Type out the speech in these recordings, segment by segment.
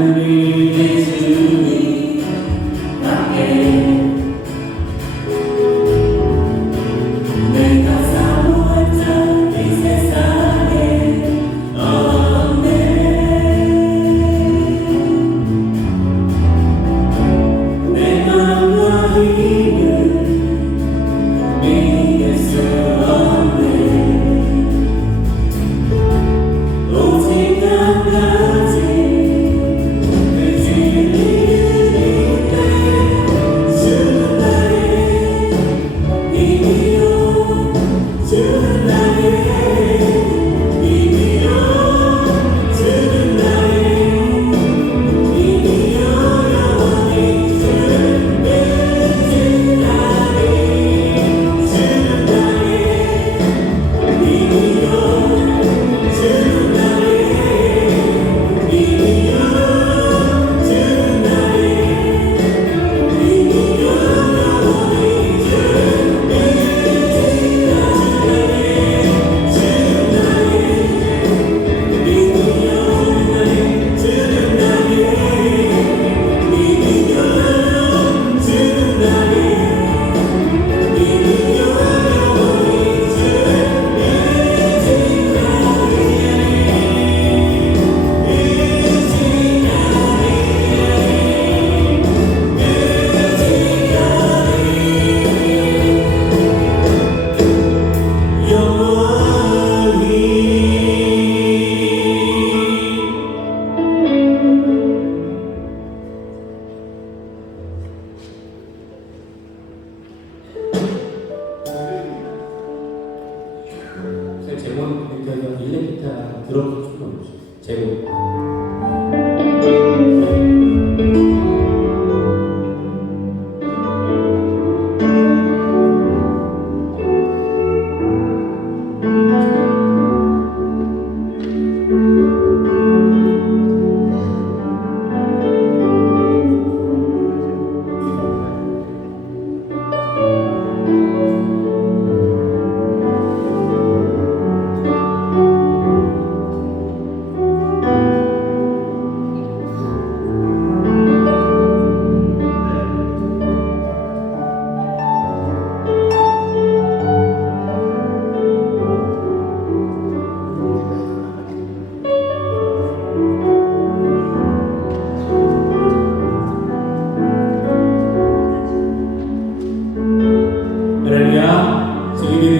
하늘의 주님 함께 내가 사모했던 이 세상에 없네. 내 맘과 힘을 믿을 수 없네. 오직 한 가지 내 진리를 주는 나의 힘이요 주는 나의 힘이요 주는 나의 힘이요 영원히 주를 의지하리 주는 나의 힘이요 주는 나의 힘이요 주는 나의 힘이요 영원히 주를 제목 그러니까 일렉 기타 들어보고 조금 제목.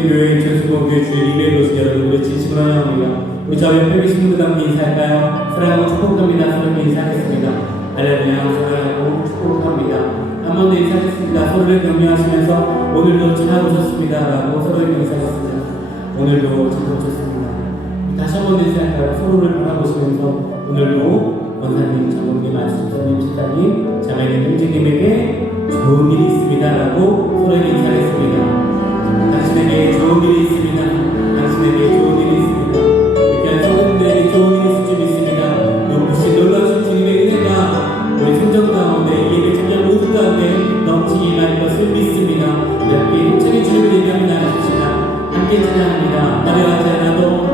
교회 전수공교회 주일 예배에 오신 여러분들을 진심으로 환영합니다. 우리 저 옆에 계신 분들 함께 인사할까요? 사랑하고 축복합니다. 서로 인사하겠습니다. 할렐루야. 사랑하고 축복합니다. 한 번 더 인사하겠습니다. 서로를 격려하시면서 오늘도 잘 오셨습니다 라고 서로에게 인사하셨습니다. 오늘도 잘 오셨습니다. 다시 한 번 더 인사할까요? 서로를 바라보시면서 오늘도 원사님, 장모님, 안수사님, 집사님, 자매님, 형제님에게 좋은 일이 있습니다 라고 서로에게 인사하겠습니다. 당신에게 좋은 일이 있습니다. 당신에게 좋은 일이 있습니다. 귀한 성도님들에게 좋은 일이 있을 줄 믿습니다. 눈부신 놀라우신 주님의 은혜가 우리 성전 가운데 예배 참여 모두 가운데 넘치기 할 것을 믿습니다. 함께 힘차게 주님을 예배하며 나가십시다. 함께 찬양합니다. 화려하지 않아도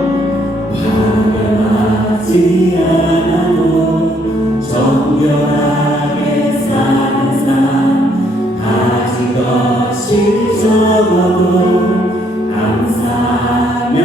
정결하게 사는 삶 가진 것이 적어도 감사하며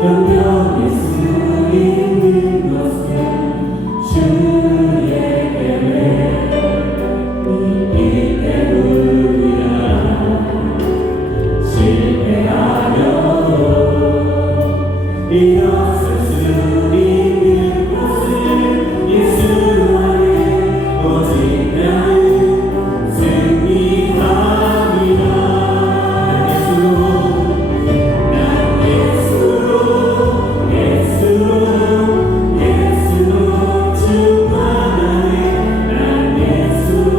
영영 예수 있는 것은 주에게 있기 때문이라. 실패하여도 일어설 수 있는 것은 예수 안에 오직 나는 승리함이라. 난 예수로 예수로 충만하네. 난 예수로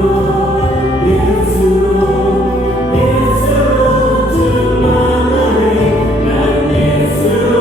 충만하네. 난 예수로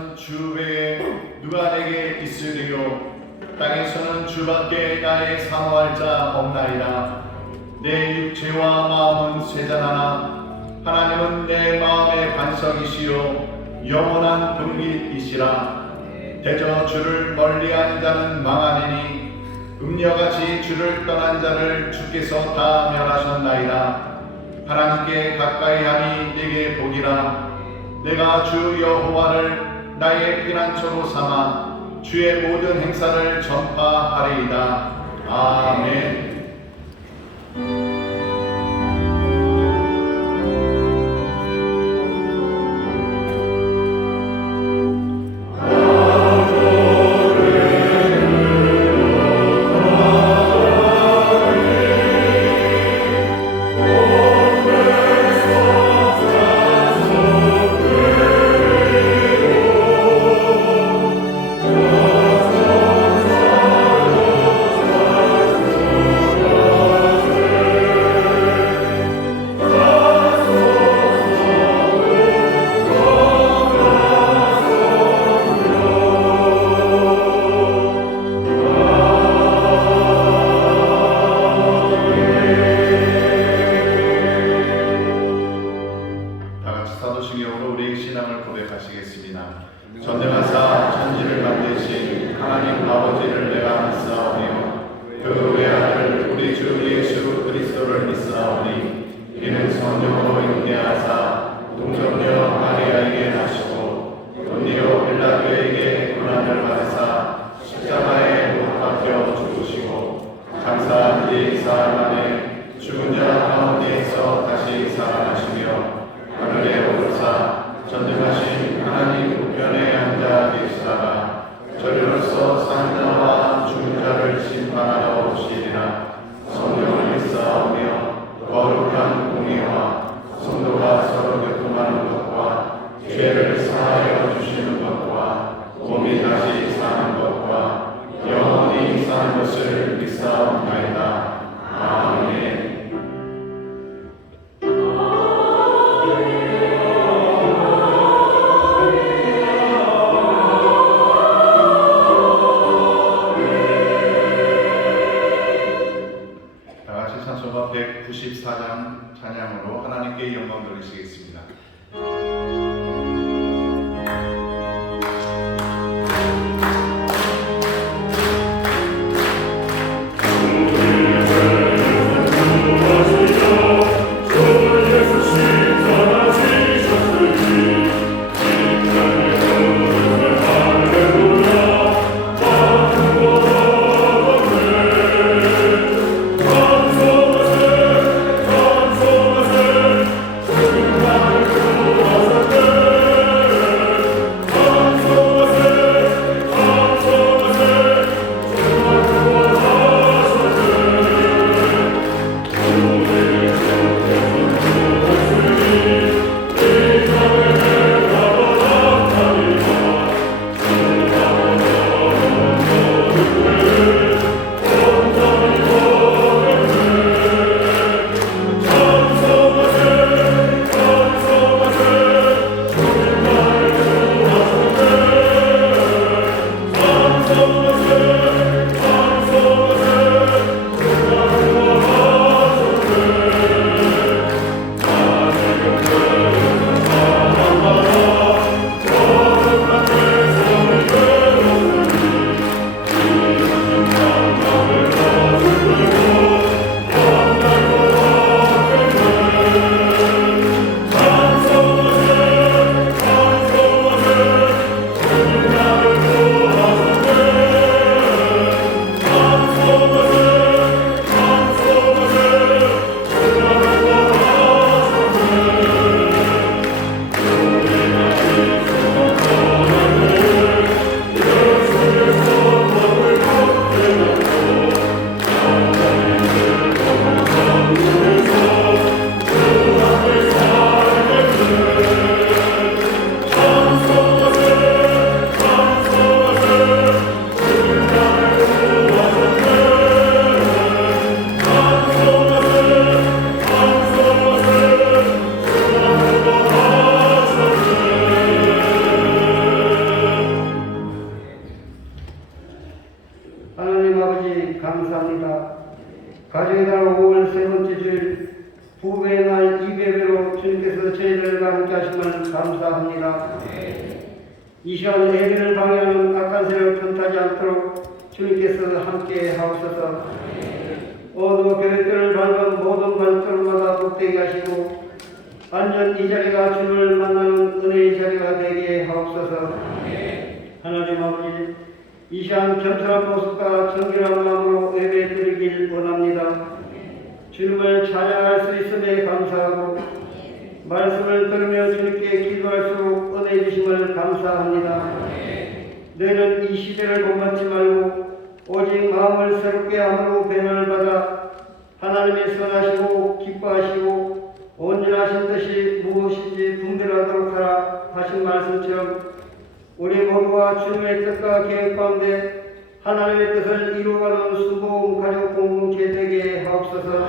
하늘에서는 주 외에 누가 내게 있으리요. 땅에서는 주밖에 나의 사모할 자 없나이다. 내 육체와 마음은 쇠잔하나 하나님은 내 마음의 반석이시요 영원한 분깃이시라. 대저 주를 멀리하는 자는 망하리니 음녀같이 주를 떠난 자를 주께서 다 멸하셨나이다. 하나님께 가까이 하니 내게 복이라. 내가 주 여호와를 나의 피난처로 삼아 주의 모든 행사를 전파하리이다. 아멘. 사도신경으로 우리의 신앙을 고백하시겠습니다. 전능하사 천지를 만드신 하나님 아버지를 내가 믿사오며 그 외아들 우리 주 예수 그리스도를 믿사오니 이는 성령으로 잉태하사 동정녀 마리아에게 나시고 본디오 빌라도에게 고난을 받으사 십자가에 못 박혀 죽으시고 장사한 뒤 사흘 만에 죽은 자 가운데에서 다시 살아나시며 하늘에 오르사 전능하신 하나님 우편에 앉아 계시다가 저리로서 산 자와 죽은 자를 심판하러 오시리라. 성령을 믿사오며 거룩한 공의와 성도가 서로 교통하는 것과 죄를 사하여 주시는 것과 몸이 다시 사는 것과 영원히 사는 것을 믿사옵나이다. 아멘. 찬송가 194장 찬양으로 하나님께 영광 돌리시겠습니다. 찬송하세 감사합니다. 가정의 달 5월 세 번째 주일 부부의 날 200회로 주님께서 저희들과 함께 하심을 감사합니다. 이 시간 예배를 방해하는 악한 세력을 틈타지 않도록 주님께서 함께 하옵소서. 오늘 교회들을 밟은 모든 발걸음마다 복되게 하시고 안전 이 자리가 주님을 만나는 은혜의 자리가 되게 하옵소서. 하나님 아버지, 이 시간 겸손한 모습과 정결한 마음으로 예배 드리길 원합니다. 주님을 찬양할 수 있음에 감사하고 말씀을 들으며 주님께 기도할수록 은혜 주심을 감사합니다. 너희는 이 시대를 본받지 말고 오직 마음을 새롭게 함으로 배를 받아 하나님의 선하시고 기뻐하시고 온전하신 뜻이 무엇인지 분별하도록 하라 하신 말씀처럼 우리 모두가 주님의 뜻과 계획 가운데 하나님의 뜻을 이루어가는 수고운 가족 공동체 되게 하옵소서.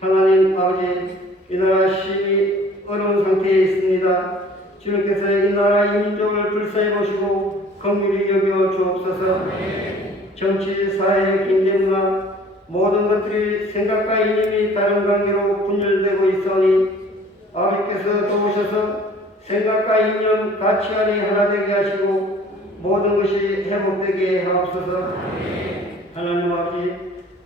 하나님 아버지, 이 나라 심히 어려운 상태에 있습니다. 주님께서 이 나라 민족을 불쌍히 보시고 긍휼히 여겨 주옵소서. 정치, 사회, 경제, 문화 모든 것들이 생각과 이념이 다른 관계로 분열되고 있으니 아버지께서 도우셔서 생각과 이념, 가치관이 하나 되게 하시고 모든 것이 회복되게 하옵소서. 하나님 아버지,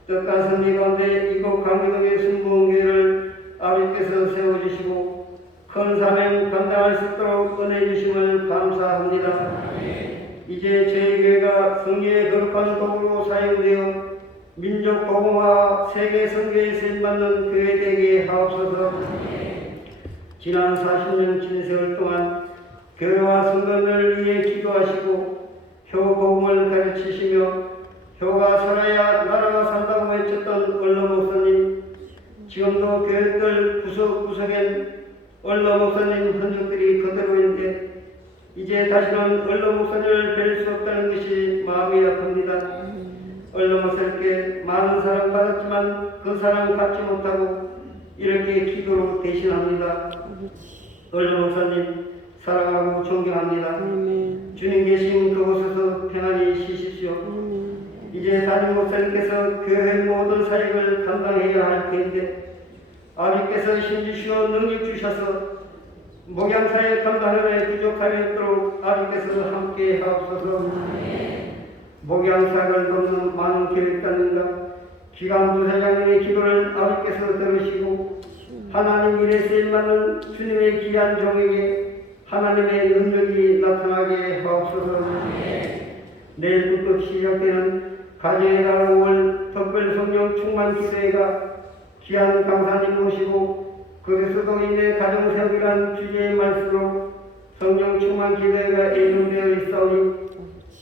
뜻과 승리 가운데 이곳 강기동의 순부흥교회를 아버지께서 세워주시고 큰 사명 감당할 수 있도록 은혜 주심을 감사합니다. 이제 저희 교회가 성령의 거룩한 도구로 사용되어 민족 복음화 세계 선교에 쓰임받는 교회 되게 하옵소서. 지난 40년 긴 세월 동안 교회와 성도들을 위해 기도하시고 효 복음을 가르치시며 효가 살아야 나라가 산다고 외쳤던 얼러 목사님, 지금도 교회들 구석구석엔 얼러 목사님 흔적들이 그대로인데 이제 다시는 얼러 목사님을 뵐 수 없다는 것이 마음이 아픕니다. 얼러 목사님께 많은 사랑 받았지만 그 사랑 받지 못하고 이렇게 기도로 대신합니다. 얼러 목사님 사랑하고 존경합니다. 주님 계신 그곳에서 평안히 쉬십시오. 이제 담임 목사님께서 교회 모든 사역을 감당해야 할 텐데 아버지께서 힘 주시어 능력 주셔서 목양사역 감당하는데 부족함이 없도록 아버지께서 함께 하옵소서. 목양사역을 돕는 많은 교육단님과 기간부 사장님의 기도를 아버지께서 들으시고 하나님 일에 쓰임받는 주님의 귀한 종에게 하나님의 능력이 나타나게 하옵소서. 내일부터 시작되는 가정의 달 5월 특별 성령 충만 기도회가 귀한 강사님 모시고 그리스도인의 가정세우기란 주제의 말씀으로 성령 충만 기도회가 예정되어 있사오니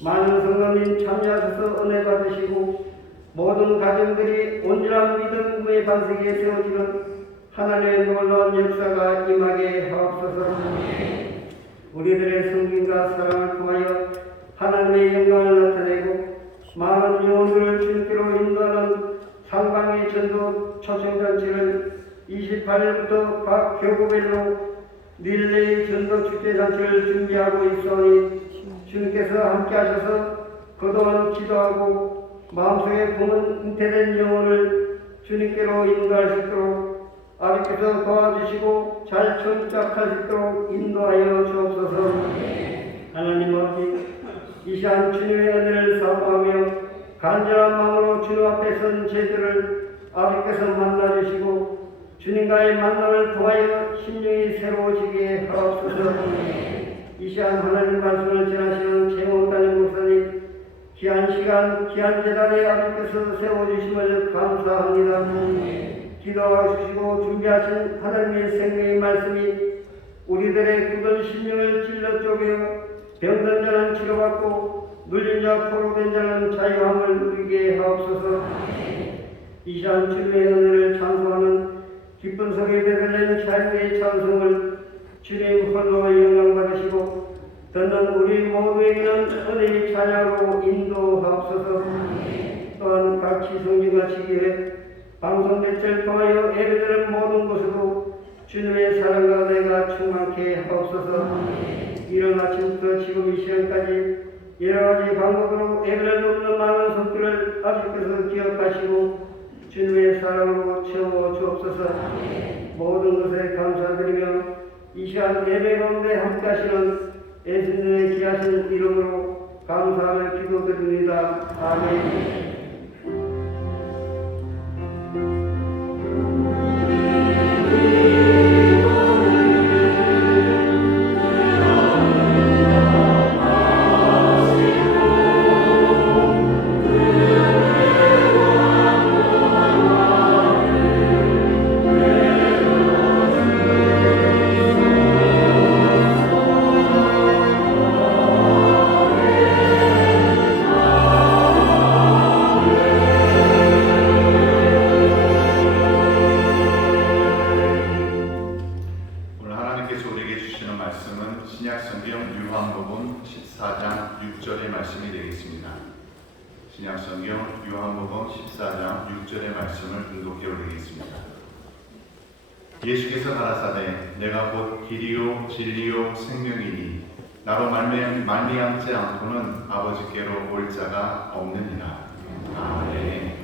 많은 성도님 참여하셔서 은혜 받으시고 모든 가정들이 온전한 믿음의 반석에 세워지는 하나님의 놀라운 역사가 임하게 하옵소서. 우리들의 성김과 사랑을 통하여 하나님의 영광을 나타내고 많은 영혼들을 주님께로 인도하는 상방의 전도 초청잔치를 28일부터 각 교구별로 릴레이 전도 축제잔치를 준비하고 있으니 주님께서 함께 하셔서 그동안 기도하고 마음속에 품은 잉태된 영혼을 주님께로 인도할 수 있도록 아버지께서 도와주시고 잘 정착할 수 있도록 인도하여 주옵소서. 하나님 아버지, 이 시간 주님의 은혜를 사모하며 간절한 마음으로 주님 앞에 선 저희들을 아버지께서 만나주시고 주님과의 만남을 통하여 심령이 새로워지게 하옵소서. 이 시간 하나님 말씀을 전하시는 최홍단임 목사님 귀한 시간 귀한 재단에 아버지께서 세워주심을 감사합니다. 기도하시고 준비하신 하나님의 생명의 말씀이 우리들의 굳은 심령을 찔러 쪼개어 병든 자는 치료받고 눌린 자 포로된 자는 자유함을 누리게 하옵소서. 이 시간 주님의 은혜를 찬송하는 기쁜 소리 베들레헴 자유의 찬송을 주님 홀로 영광 받으시고 듣는 우리 모두에게는 은혜의 찬양으로 인도하옵소서. 또한 각 지성지가 지기에 방송 매체를 통하여 예배드리는 모든 곳으로 주님의 사랑과 은혜가 충만케 하옵소서. 이른 아침부터 지금 이 시간까지 여러 가지 방법으로 예배를 돕는 많은 손길을 아버지께서 기억하시고 주님의 사랑으로 채워 주옵소서. 모든 것에 감사드리며 이 시간 예배 가운데 함께하시는 예수님의 귀하신 이름으로 감사하며 기도드립니다. 아멘. 오늘 하나님께서 우리에게 주시는 말씀은 신약성경 요한복음 14장 6절의 말씀이 되겠습니다. 신약성경 요한복음 14장 6절의 말씀을 공독해 올리겠습니다. 예수께서 가라사대 내가 곧 길이요 진리요 생명이니 나로 말미암지 않고는 아버지께로 올 자가 없느니라. 아멘.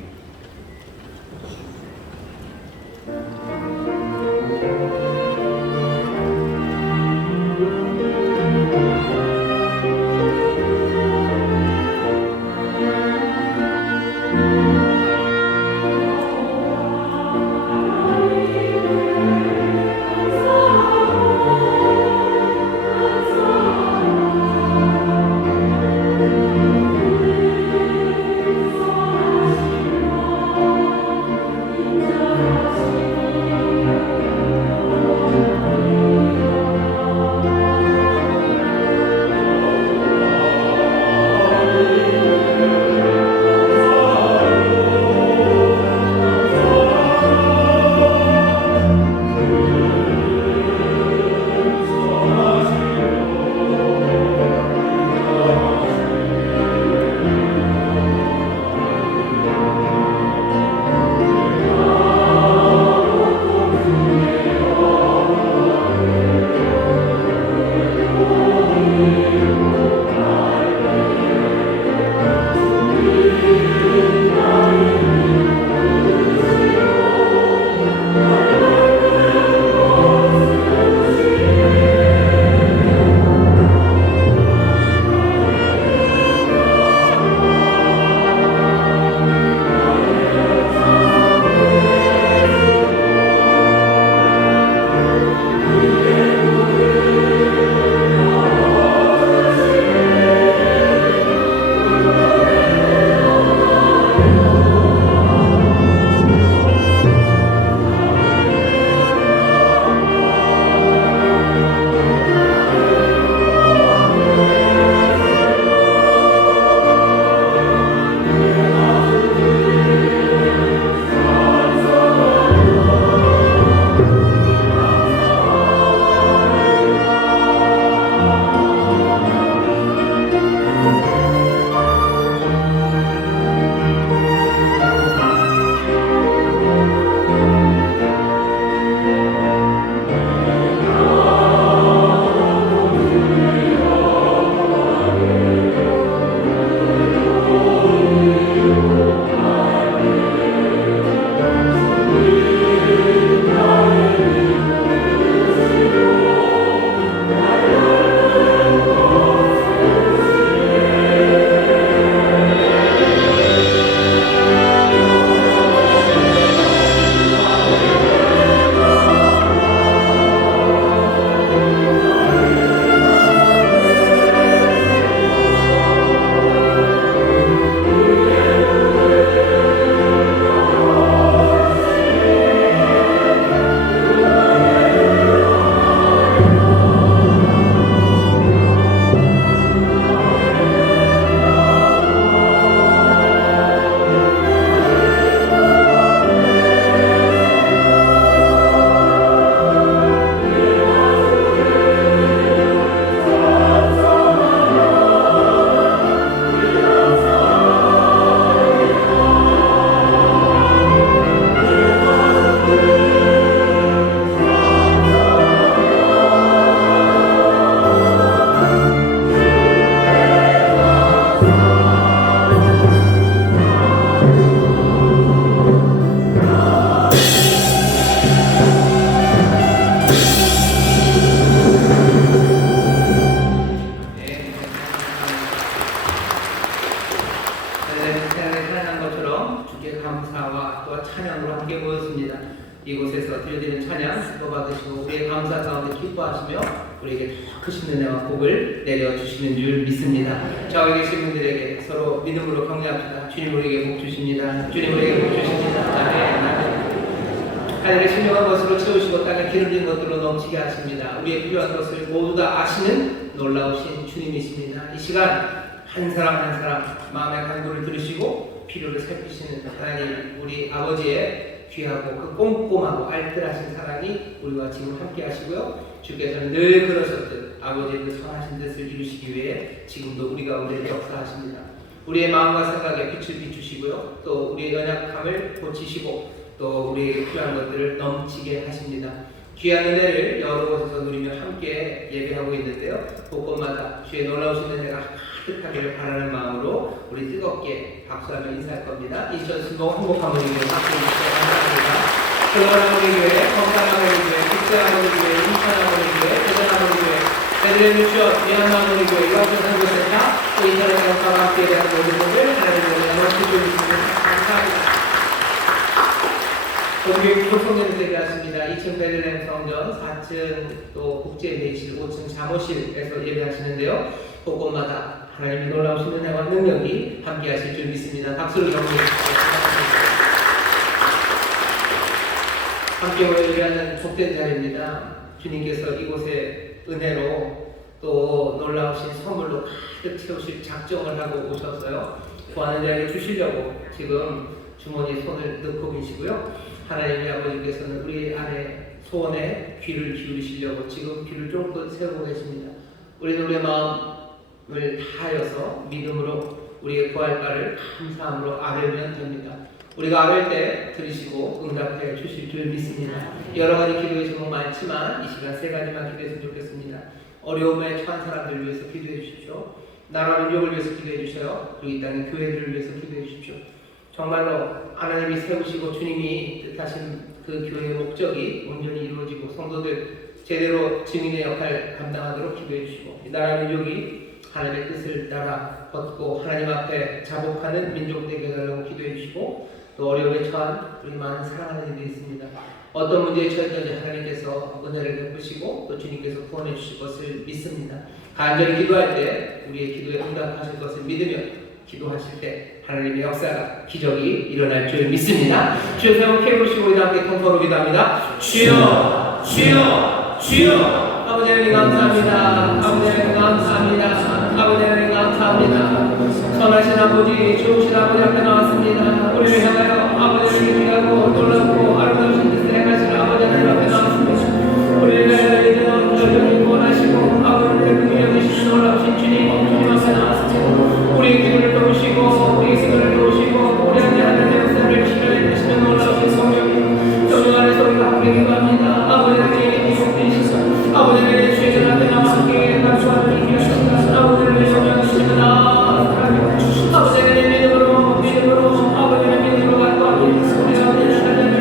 감사와 또 찬양으로 함께 모였습니다. 이곳에서 드려드리는 찬양 또 받으시고 우리의 감사 가운데 기뻐하시며 우리에게 더 크신 은혜와 복을 내려주시는 줄 믿습니다. 저기 계신 분들에게 서로 믿음으로 격려합시다. 주님 우리에게 복 주십니다. 주님 우리에게 복 주십니다. 아멘. 아멘. 하늘의 신령한 것으로 채우시고 땅에 기름진 것들로 넘치게 하십니다. 우리의 필요한 것을 모두 다 아시는 놀라우신 주님이십니다. 이 시간 한 사람 한 사람 마음의 간구를 들으시고 필요를 살피시는 하나님 우리 아버지의 귀하고 그 꼼꼼하고 알뜰하신 사랑이 우리와 지금 함께 하시고요. 주께서는 늘 그러셨듯 아버지의 그 선하신 뜻을 이루시기 위해 지금도 우리 가운데 역사하십니다. 우리의 마음과 생각에 빛을 비추시고요. 또 우리의 연약함을 고치시고 또 우리에게 필요한 것들을 넘치게 하십니다. 귀한 은혜를 여러 곳에서 누리며 함께 예배하고 있는데요. 곳곳마다 주의 놀라우신 은혜가 가득하기를 바라는 마음으로 우리 뜨겁게 박수하며 인사할 겁니다. 인천순동 행복하모니 교회 박수 주시기 감사합니다. 글로벌하모니 교회, 건강하모니 교회, 국제하모니 교회, 인천하모니 교회, 대전하모니 교회, 베들레헴 유치원, 미얀마하모니 교회, 유학생 선교센터, 또 인터넷 영상과 함께 대한 모든 분들 하나님의 은혜가 넘치게 해주시면 감사합니다. 동교육 교통연을 예배하십니다. 2층 베들레헴 성전, 4층 또 국제회의실, 5층 사무실에서 예배하시는데요. 곳곳마다 하나님의 놀라우신 은혜와 능력이 함께 하실 줄 믿습니다. 박수를 경배해 주시기 바랍니다. 함께 모여 예배하는 복된 자리입니다. 주님께서 이곳에 은혜로 또 놀라우신 선물로 가득 채우실 작정을 하고 오셨어요. 구하는 자에게 주시려고 지금 주머니에 손을 넣고 계시고요. 하나님의 아버지께서는 우리 안에 소원에 귀를 기울이시려고 지금 귀를 쫑긋 세우고 계십니다. 우리는 우리의 마음을 다하여서 믿음으로 우리의 구할 바를 감사함으로 아뢰면 됩니다. 우리가 아뢰 때 들으시고 응답해 주실 줄 믿습니다. 여러 가지 기도의 제목 많지만 이 시간 세 가지만 기도했으면 좋겠습니다. 어려움에 처한 사람들을 위해서 기도해 주십시오. 나라 민족을 위해서 기도해 주셔요. 그리고 이 땅의 교회들을 위해서 기도해 주십시오. 정말로 하나님이 세우시고 주님이 뜻하신 그 교회의 목적이 온전히 이루어지고 성도들 제대로 증인의 역할 감당하도록 기도해 주시고 이 나라 민족이 하나님의 뜻을 따라 걷고 하나님 앞에 자복하는 민족 되게 해달라고 기도해 주시고 또 어려움에 처한 우리 많은 사랑하는 이들이 있습니다. 어떤 문제에 처했든지 하나님께서 은혜를 베푸시고 또 주님께서 구원해 주실 것을 믿습니다. 간절히 기도할 때 우리의 기도에 응답하실 것을 믿으며 기도하실 때 하나님의 역사가 기적이 일어날 줄 믿습니다. 주여 세번 보시고 우리 함께 통성으로 기도합니다. 주여 주여 주여 아버지 하나님 감사합니다. 아버지 하나님 감사합니다. 아버지 하나님 감사합니다. 선하신 아버지 좋으신 아버지 앞에 나왔습니다. 우리를 향하여 아버지 하나님 귀하고 놀랍고 아름다우신 뜻을 행하시는 아버지 하나님 앞에 나왔습니다. 우리를 향하여 이제는 여전히 원하시고 아버지 하나님 여기시는 놀라우신 주님 앞에 나왔습니다. 우리의 기도를 도우시고 우리의 기도를 도우시고 우리 안에 하나님의 역사를 실현해 주시는 놀라우신 성령님 정령 안에서 우리가 함께 기도합니다. 아버지 하나님 이속되시소 아버지 하나님 주의 전 앞에 나와 함께 감사하는 이기하십니다. 아버지 하나님 정령하십니다. 아버지 하나님 믿음으로 아버지 하나님 믿음으로 갖고 우리 가운데 하나님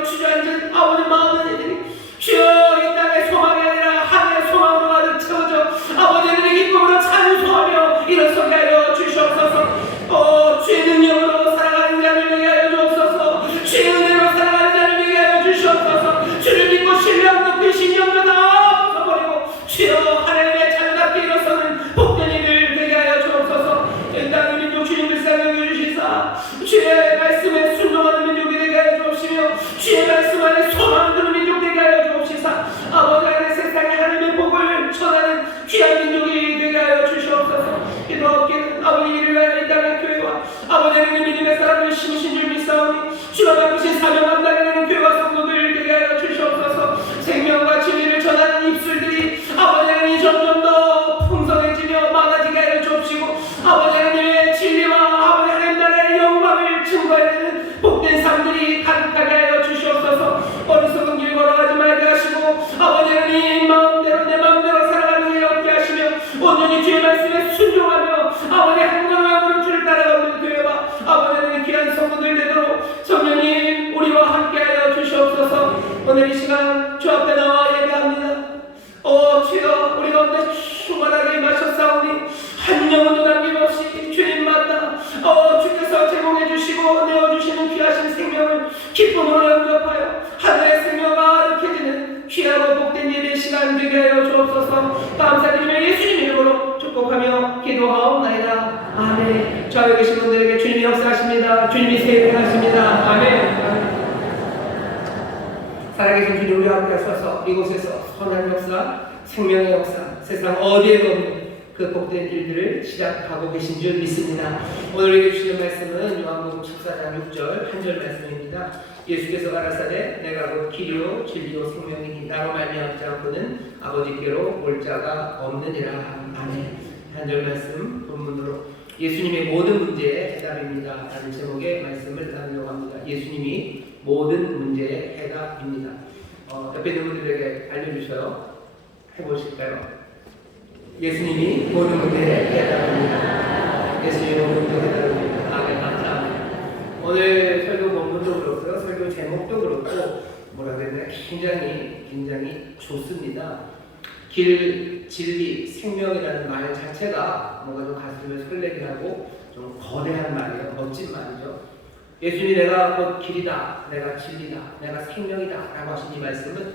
자리로 주저앉은 아버지 마음은 이들이 주여 이 땅의 소망이 아니라 하늘의 소망으로 가득 채워져 아버지들의 기쁨으로 찬송하며 일어서게 하여 주시옵소서. 주의 능력으로 살아가는 자를 되게 하여 주옵소서. 주의 은혜로 살아가는 자를 되게 하여 주시옵소서. 주를 믿고 신뢰하는 그 신념도 다 벗어버리고 주여 하나님의 자녀답게 일어서는 복된 일을 되게 하여 주옵소서. 이 땅의 민족 주님 불쌍히 여겨주시사 주의 말씀에 순종하는 민족이 되게 하여 주옵시며 주의 말씀 안에 소망 두는 민족 되게 하여 주옵시사. 아버지 하나님 세상에 하나님의 복을 전하는 귀한 민족이 되게 하여 주시옵소서. 기도하옵기는 아버지 이를 위하여 이 땅의 교회와 아버지 하나님 믿음의 사람을 심으신 줄 믿사오니 주가 바꾸신 사명 감당하는 교회와 성도들 되게 하여 주시옵소서. 생명과 진리를 전하는 입술들이 아버지 하나님 점점 더 풍성해지며 많아지게 하여 주옵시고 아버지 하나님의 진리와 아버지 하나님 나라의 영광을 증거하는 복된 삶들이 가득하게 하여 주시옵소서. 어리석은 길 걸어가지 말게 하시고 아버지 하나님 마음대로 내 마음대로 살아가는 게 없게 하시며 온전히 주의 말씀에 순종하며 아버지 한 걸음 한 걸음 주를 따라가는 교회와 아버지 하나님 귀한 성도들 되도록 성령님 우리와 함께하여 주시옵소서. 오늘 이 시간 주 앞에 나와 예배합니다. 주여 우리 가운데 충만하게 마셨사오니 한 영혼도 남김없이 주님마다 주께서 제공해 주시고 내어주시는 귀하신 생명을 기쁨으로 영접하여 하늘의 생명과 아득해지는 귀하고 복된 예배 시간 되게 하여 주옵소서. 감사드리며 예수님 이름으로 축복하며 기도하옵나이다. 아멘. 좌우에 계신 분들에게 주님이 역사하십니다. 주님이 세례하십니다. 아멘. 살아계신 주님 우리와 함께 하셔서 이곳에서 선한 역사, 생명의 역사, 세상 어디에도 없는 그 복된 일들을 시작하고 계신 줄 믿습니다. 오늘 읽어주시는 말씀은 요한복음 14장 6절 한 절 말씀입니다. 예수께서 가라사대 내가 곧 길이요 진리요 생명이니 나로 말미암지 않고는 아버지께로 올 자가 없느니라. 아멘. 한 절 말씀 본문으로 예수님의 모든 문제의 해답입니다 라는 제목의 말씀을 나누려고 합니다. 예수님이 모든 문제의 해답입니다. 옆에 있는 분들에게 알려주셔요. 해보실까요? 예수님이 모든 문제의 해답입니다. 예수님이 모든 문제의 해답입니다. 아멘. 감사합니다. 오늘 설교 본문도 그렇고요. 설교 제목도 그렇고 뭐라 그래야 되나 굉장히 좋습니다. 길, 진리, 생명이라는 말 자체가 뭔가 좀 가슴을 설레게 하고 좀 거대한 말이에요. 멋진 말이죠. 예수님이 내가 곧 길이다, 내가 진리다, 내가 생명이다 라고 하신 이 말씀은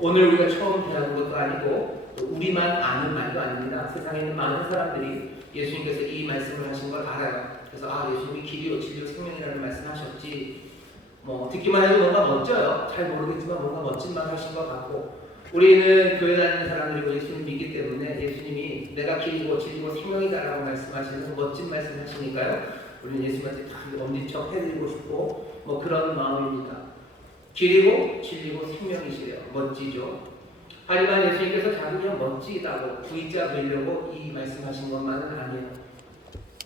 오늘 우리가 처음 대하는 것도 아니고 우리만 아는 말도 아닙니다. 세상에 있는 많은 사람들이 예수님께서 이 말씀을 하신 걸 알아요. 그래서 예수님이 길이요 진리요 생명이라는 말씀하셨지 듣기만 해도 뭔가 멋져요. 잘 모르겠지만 뭔가 멋진 말 하신 것 같고 우리는 교회 다니는 사람들이고 예수님 믿기 때문에 예수님이 내가 길이고 진리고 생명이다 라고 말씀하시는 멋진 말씀 하시니까요. 우리는 예수님한테 다 엄지척 해드리고 싶고 그런 마음입니다. 길이고 진리고 생명이시래요. 멋지죠. 하지만 예수님께서 그냥 멋지다고 V자 되려고 이 말씀하신 것만은 아니에요.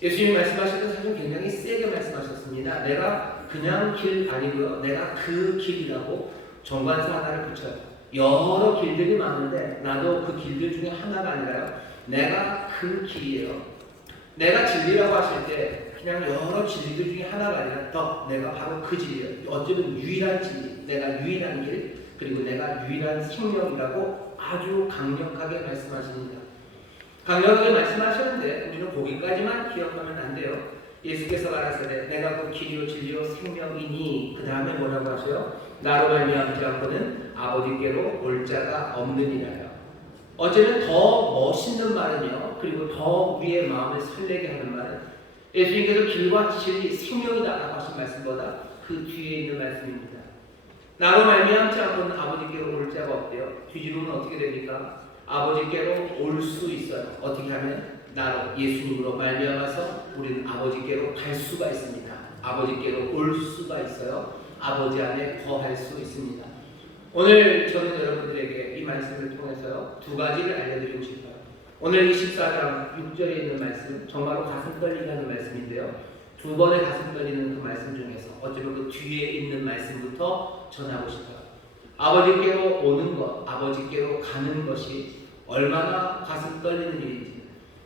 예수님이 말씀하실 때 사실 굉장히 세게 말씀하셨습니다. 내가 그냥 길 아니고요. 내가 그 길이라고 정관사 하나를 붙여요. 여러 길들이 많은데 나도 그 길들 중에 하나가 아니라요. 내가 그 길이에요. 내가 진리라고 하실 때 그냥 여러 진리들 중에 하나가 아니라 내가 바로 그 진리예요. 어쩌면 유일한 진리, 내가 유일한 길, 그리고 내가 유일한 생명이라고 아주 강력하게 말씀하십니다. 강력하게 말씀하셨는데 우리는 거기까지만 기억하면 안 돼요. 예수께서 가라사대 내가 그 길이요 진리요 생명이니 그 다음에 뭐라고 하셔요? 나로 말미암지 않고는 아버지께로 올 자가 없느니라요. 어쩌면 더 멋있는 말은요. 그리고 더 우리의 마음을 설레게 하는 말은 예수님께서 길과 진리 생명이다라고 하신 말씀보다 그 뒤에 있는 말씀입니다. 나로 말미암지 않고는 아버지께로 올 자가 없대요. 뒤집으면 어떻게 됩니까? 아버지께로 올 수 있어요. 어떻게 하면? 나로 예수님으로 말미암아서 우리는 아버지께로 갈 수가 있습니다. 아버지께로 올 수가 있어요. 아버지 안에 거할 수 있습니다. 오늘 저는 여러분들에게 이 말씀을 통해서요. 두 가지를 알려드리고 싶어요. 오늘 24장 6절에 있는 말씀 정말로 가슴 떨리게 하는 말씀인데요. 두 번의 가슴 떨리는 그 말씀 중에서 어쩌면 그 뒤에 있는 말씀부터 전하고 싶어요. 아버지께로 오는 것, 아버지께로 가는 것이 얼마나 가슴 떨리는 일인지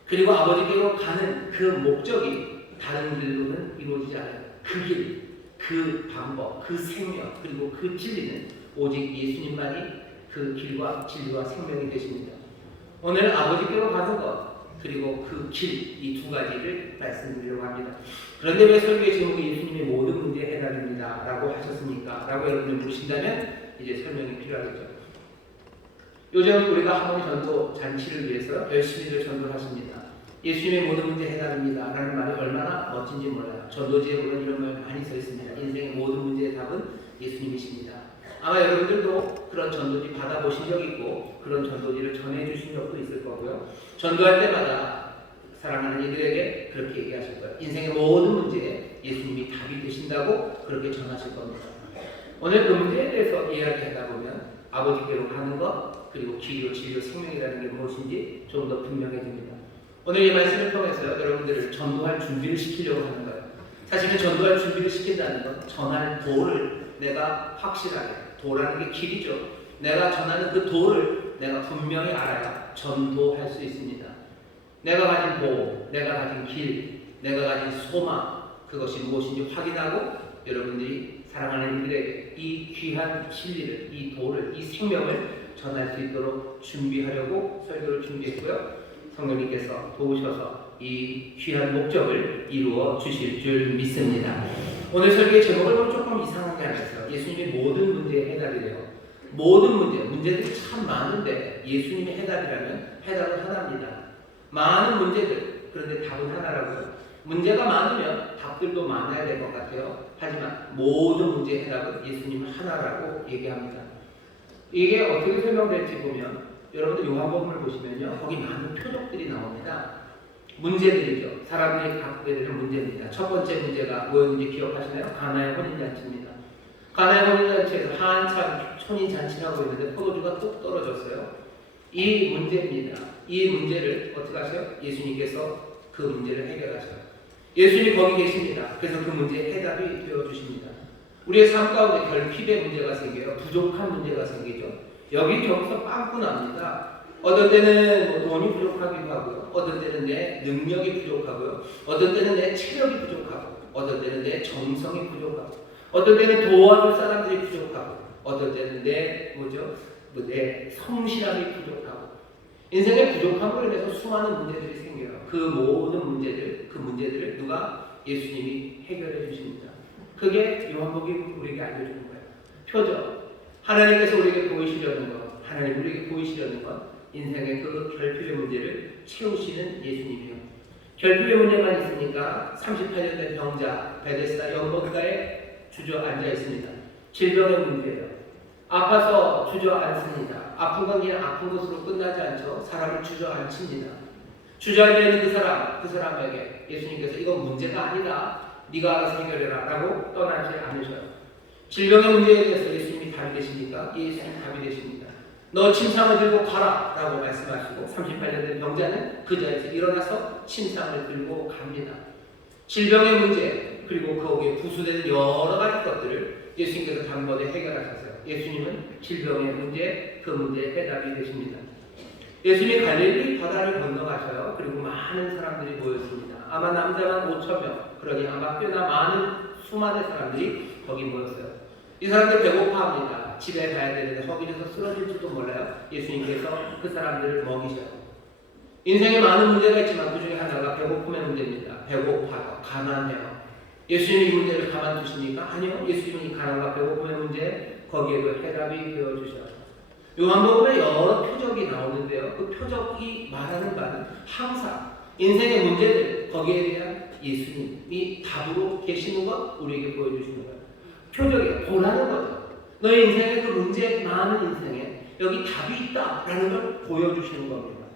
그리고 아버지께로 가는 그 목적이 다른 길로는 이루어지지 않아요. 그 그 방법, 그 생명, 그리고 그 진리는 오직 예수님만이 그 길과 진리와 생명이 되십니다. 오늘 아버지께로 가는 것, 그리고 그 길, 이 두 가지를 말씀드리려고 합니다. 그런데 왜 설교의 제목이 예수님의 모든 문제의 해답입니다 라고 하셨습니까? 라고 여러분들 물으신다면 이제 설명이 필요하겠죠. 요즘 우리가 하모니 전도 잔치를 위해서 열심히들 전도를 하십니다. 예수님의 모든 문제 해답입니다 라는 말이 얼마나 멋진지 몰라요. 전도지에 보면 이런 말 많이 써 있습니다. 인생의 모든 문제의 답은 예수님이십니다. 아마 여러분들도 그런 전도지 받아보신 적 있고 그런 전도지를 전해주신 적도 있을 거고요. 전도할 때마다 사랑하는 이들에게 그렇게 얘기하실 거예요. 인생의 모든 문제에 예수님이 답이 되신다고 그렇게 전하실 겁니다. 오늘 그 문제에 대해서 이야기하다 보면 아버지께로 가는 것, 그리고 길이요 진리요 생명이라는 게 무엇인지 좀 더 분명해집니다. 오늘 이 말씀을 통해서 여러분들을 전도할 준비를 시키려고 하는 거예요. 사실은 전도할 준비를 시킨다는 건 전할 도를 내가 확실하게, 도라는 게 길이죠. 내가 전하는 그 도를 내가 분명히 알아야 전도할 수 있습니다. 내가 가진 도, 내가 가진 길, 내가 가진 소망, 그것이 무엇인지 확인하고 여러분들이 사랑하는 이들에게 이 귀한 진리를, 이 도를, 이 생명을 전할 수 있도록 준비하려고 설교를 준비했고요. 성령님께서 도우셔서 이 귀한 목적을 이루어 주실 줄 믿습니다. 오늘 설교의 제목을 보면 조금 이상하게 하면서 예수님의 모든 문제의 해답이래요. 모든 문제들이 참 많은데 예수님의 해답이라면 해답은 하나입니다. 많은 문제들, 그런데 답은 하나라고요. 문제가 많으면 답들도 많아야 될 것 같아요. 하지만 모든 문제의 해답은 예수님 하나라고 얘기합니다. 이게 어떻게 설명될지 보면 여러분들 요한복음을 보시면요, 거기 많은 표적들이 나옵니다. 문제들이죠. 사람들이 갖게 되는 문제입니다. 첫 번째 문제가 뭐였는지 기억하시나요? 가나의 혼인잔치입니다. 가나의 혼인잔치에서 한참 혼인잔치라고 했는데 포도주가 뚝 떨어졌어요. 이 문제입니다. 이 문제를 어떻게 하세요? 예수님께서 그 문제를 해결하셔요. 예수님이 거기 계십니다. 그래서 그 문제의 해답이 되어주십니다. 우리의 삶 가운데 결핍의 문제가 생겨요. 부족한 문제가 생기죠. 여기저기서 빵꾸 납니다. 어떤 때는 돈이 부족하기도 하고요. 어떤 때는 내 능력이 부족하고요. 어떤 때는 내 체력이 부족하고, 어떤 때는 내 정성이 부족하고, 어떤 때는 도와줄 사람들이 부족하고, 어떤 때는 내 성실함이 부족하고, 인생의 부족함으로 인해서 수많은 문제들이 생겨요. 그 모든 문제들을 누가? 예수님이 해결해 주십니다. 그게 요한복음이 우리에게 알려주는 거예요. 표적. 하나님께서 우리에게 보이시려는 것, 하나님 우리에게 보이시려는 것, 인생의 그 결핍의 문제를 채우시는 예수님이요. 결핍의 문제만 있으니까 38년 된 병자 베데스다 연못가에 주저앉아 있습니다. 질병의 문제예요. 아파서 주저앉습니다. 아픈 건 그냥 아픈 것으로 끝나지 않죠. 사람을 주저앉힙니다. 주저앉아 있는 그 사람에게 예수님께서 이건 문제가 아니다, 네가 알아서 해결해라 라고 떠나지 않으셔요. 질병의 문제에 대해서 예수님이 답이 되십니까? 예수님이 답이 되십니다. 너 침상을 들고 가라 라고 말씀하시고 38년 된 병자는 그 자리에서 일어나서 침상을 들고 갑니다. 질병의 문제, 그리고 거기에 부수되는 여러 가지 것들을 예수님께서 단번에 해결하셨어요. 예수님은 질병의 문제, 그 문제의 해답이 되십니다. 예수님이 갈릴리 바다를 건너가셔요. 그리고 많은 사람들이 모였습니다. 아마 남자만 5,000명, 그러니 아마 꽤나 많은 수많은 사람들이 거기 모였어요. 이 사람들 배고파합니다. 집에 가야 되는데 허기져서 쓰러질지도 몰라요. 예수님께서 그 사람들을 먹이셔요. 인생에 많은 문제가 있지만 그 중에 하나가 배고픔의 문제입니다. 배고파요. 가난해요. 예수님이 이 문제를 가만두십니까? 아니요. 예수님이 가난과 배고픔의 문제, 거기에도 해답이 되어주셔요. 요한복음에 여러 표적이 나오는데요. 그 표적이 말하는 바는 항상 인생의 문제들, 거기에 대한 예수님이 답으로 계시는 것 우리에게 보여주시는 거예요. 표적이 보라는 거죠. 너의 인생의 그 문제 많은 인생에 여기 답이 있다라는 걸 보여주시는 겁니다.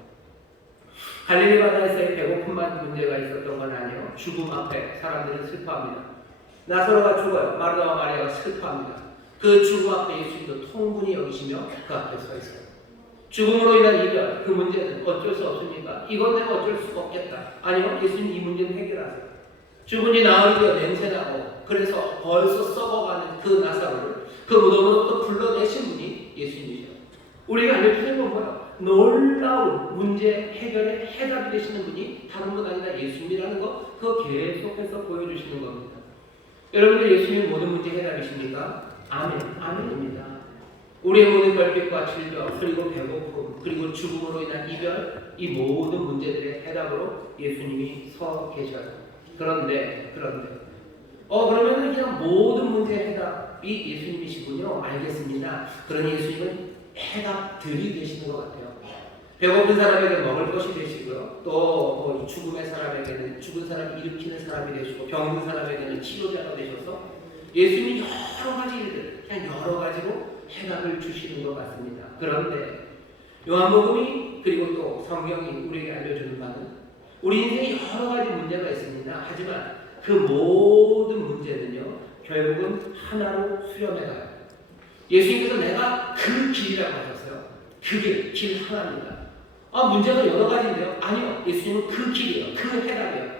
갈릴리 바다에서의 배고픔만 문제가 있었던 건 아니에요. 죽음 앞에 사람들은 슬퍼합니다. 나사로가 죽어요. 마르다와 마리아가 슬퍼합니다. 그 죽음 앞에 예수님도 통분히 여기시며 그 앞에 서 있어요. 죽음으로 인한 이별, 그 문제는 어쩔 수 없습니까? 이건 내가 어쩔 수가 없겠다. 아니요, 예수님 이 문제는 해결하세요. 죽은지 나흘이여 냄새나고 그래서 벌써 썩어가는 그 나사로를 그 무덤으로부터 불러내신 분이 예수님이죠. 우리가 알려주는 건 뭐야? 놀라운 문제 해결의 해답이 되시는 분이 다른 분 아니라 예수님이라는 거, 그거 계속해서 보여주시는 겁니다. 여러분들 예수님 모든 문제 해답이십니까? 아멘, 아멘입니다. 우리의 모든 결핍과 질병, 그리고 배고픔, 그리고 죽음으로 인한 이별, 이 모든 문제들의 해답으로 예수님이 서 계셔요. 그런데 그러면 그냥 모든 문제의 해답이 예수님이시군요. 알겠습니다. 그러니 예수님은 해답들이 되시는 것 같아요. 배고픈 사람에게 먹을 것이 되시고요. 또 죽음의 사람에게는 죽은 사람을 일으키는 사람이 되시고, 병든 사람에게는 치료자가 되셔서 예수님이 여러 가지 일들, 그냥 여러 가지로 해답을 주시는 것 같습니다. 그런데 요한복음이 그리고 또 성경이 우리에게 알려주는 바는 우리 인생에 여러 가지 문제가 있습니다. 하지만 그 모든 문제는요, 결국은 하나로 수렴해 가요. 예수님께서 내가 그 길이라고 하셨어요. 그게 길 하나입니다. 문제가 여러 가지인데요. 아니요. 예수님은 그 길이에요. 그 해답이에요.